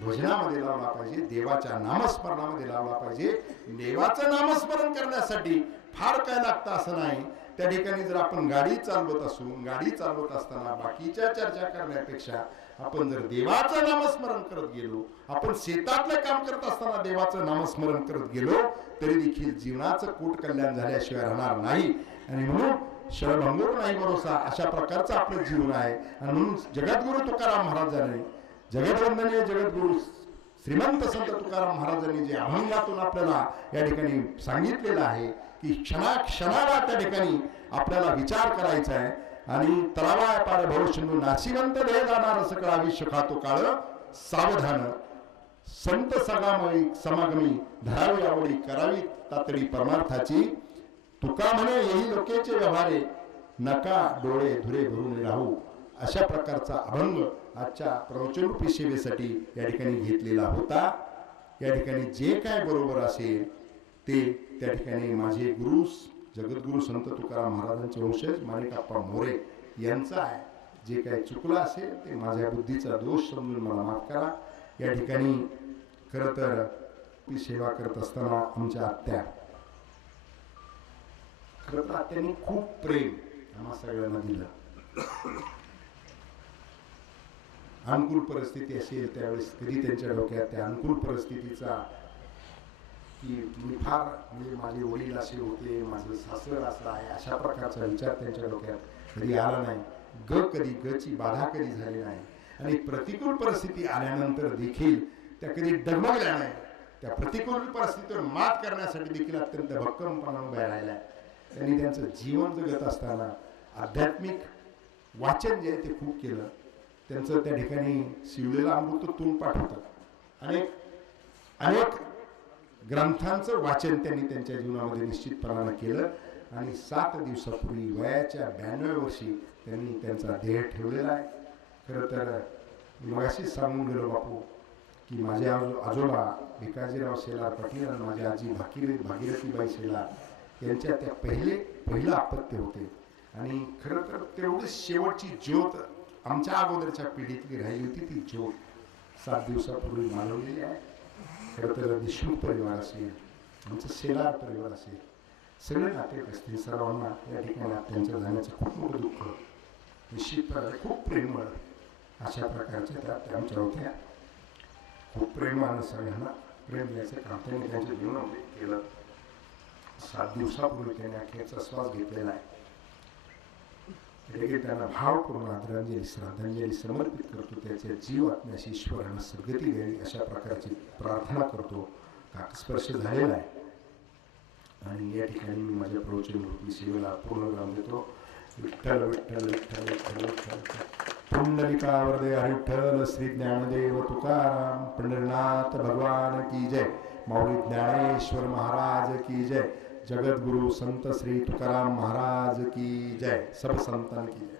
भजनामध्ये लावला पाहिजे, देवाच्या नामस्मरणामध्ये लावला पाहिजे. देवाचं नामस्मरण करण्यासाठी फार काय लागतं असं नाही. त्या ठिकाणी जर आपण गाडी चालवत असू, गाडी चालवत असताना बाकीच्या चर्चा करण्यापेक्षा आपण जर देवाचं नामस्मरण करत गेलो, आपण शेतातलं काम करत असताना देवाचं नामस्मरण करत गेलो तरी देखील जीवनाचं कूट कल्याण झाल्याशिवाय राहणार नाही. आणि म्हणून शरभंगूर नाही भरोसा अशा प्रकारचं आपलं जीवन आहे. आणि म्हणून जगद्गुरु तुकाराम महाराजांनी, जगदवंदनीय जगद्गुरु श्रीमंत संत तुकाराम महाराजांनी जे अभंगातून आपल्याला या ठिकाणी सांगितलेलं आहे की क्षणाक्षणाला त्या ठिकाणी आपल्याला विचार करायचा आहे. आणि तलावा पार भवसिंधू नाशिवंत देह जाणार सकळ आयुष्य खातो काळ सावधान संत समागमी धरावी आवडी करावी तातडी परमार्थाची तुका म्हणे येही लोकेचे व्यवहारे नका डोळे धुरे भरून राहू. अशा प्रकारचा अभंग आजच्या प्रवचनरूपी सेवेसाठी या ठिकाणी घेतलेला होता. या ठिकाणी जे काय बरोबर असेल ते त्या ठिकाणी माझे गुरु जगद्गुरु संत तुकाराम महाराजांचे वंशज माणिकप्पा मोरे यांचं आहे. जे काही चुकलं असेल ते माझ्या बुद्धीचा दोष समजून मला माफ करा. या ठिकाणी खरं तर ती सेवा करत असताना आमच्या आत्या, खरं तर आत्यांनी खूप प्रेम आम्हा सगळ्यांना दिलं. अनुकूल परिस्थिती असेल त्यावेळेस कधी त्यांच्या डोक्यात त्या अनुकूल परिस्थितीचा की मी फार म्हणजे माझे वडील असे होते, माझं सासर असं आहे अशा प्रकारचा विचार त्यांच्या डोक्यात कधी आला नाही. कधी गची बाधा कधी झाली नाही. आणि प्रतिकूल परिस्थिती आल्यानंतर देखील त्या कधी डगमगल्या नाही. त्या प्रतिकूल परिस्थितीवर मात करण्यासाठी देखील अत्यंत भक्कमपणाने उभ्या राहिल्या. त्यांनी त्यांचं जीवन जगत असताना आध्यात्मिक वाचन जे आहे ते खूप केलं. त्यांचं त्या ठिकाणी शिवलेलं अमृत तून पाठ होतं. अनेक ग्रंथांचं वाचन त्यांनी त्यांच्या जीवनामध्ये निश्चितपणानं केलं. आणि 7 दिवसापूर्वी वयाच्या 92 वर्षी त्यांनी त्यांचा देह ठेवलेला आहे. खरं तर मगाशी सांगून गेलो बापू की माझे आजोबा भिकाजीराव शेलार पाटील आणि माझी आजी भागीरथीबाई शेलार यांच्या त्या पहिलं अपत्य होते. आणि खरं तर तेवढी शेवटची ज्योत आमच्या अगोदरच्या पिढीतली राहिली होती. ती ज्योत 7 दिवसापूर्वी मालवलेली आहे. खरं तर देशमुख परिवार असेल, आमचं शेलार परिवार असेल, सगळे नातेवाईक असतील, सर्वांना या ठिकाणी त्यांच्या जाण्याचं खूप मोठं दुःख. निश्चितपणे खूप प्रेमळ अशा प्रकारच्या त्या आमच्या होत्या. खूप प्रेमानं सगळ्यांना प्रेम द्यायचं काम त्यांनी त्यांच्या जीवनामध्ये केलं. 7 दिवसापूर्वी त्यांनी अखेरचा श्वास घेतलेला आहे. त्यांना भावपूर्ण आदरांजली श्रद्धांजली समर्पित करतो. त्याच्या जीव आत्म्याशी ईश्वरानं सद्गती द्यावी अशा प्रकारची प्रार्थना करतो. काकस्पर्श झालेला आहे. आणि या ठिकाणी मी माझ्या प्रवचन रूपी सेवेला पूर्णविराम देतो. विठ्ठल विठ्ठल विठ्ठल विठ्ठल विठ्ठल. पुंडलिकावरदे हरिठ्ठल. श्री ज्ञानदेव तुकाराम पंढरीनाथ भगवान की जय. माऊली ज्ञानेश्वर महाराज की जय. जगद्गुरु संत श्री तुकाराम महाराज की जय. सब संतान की जय.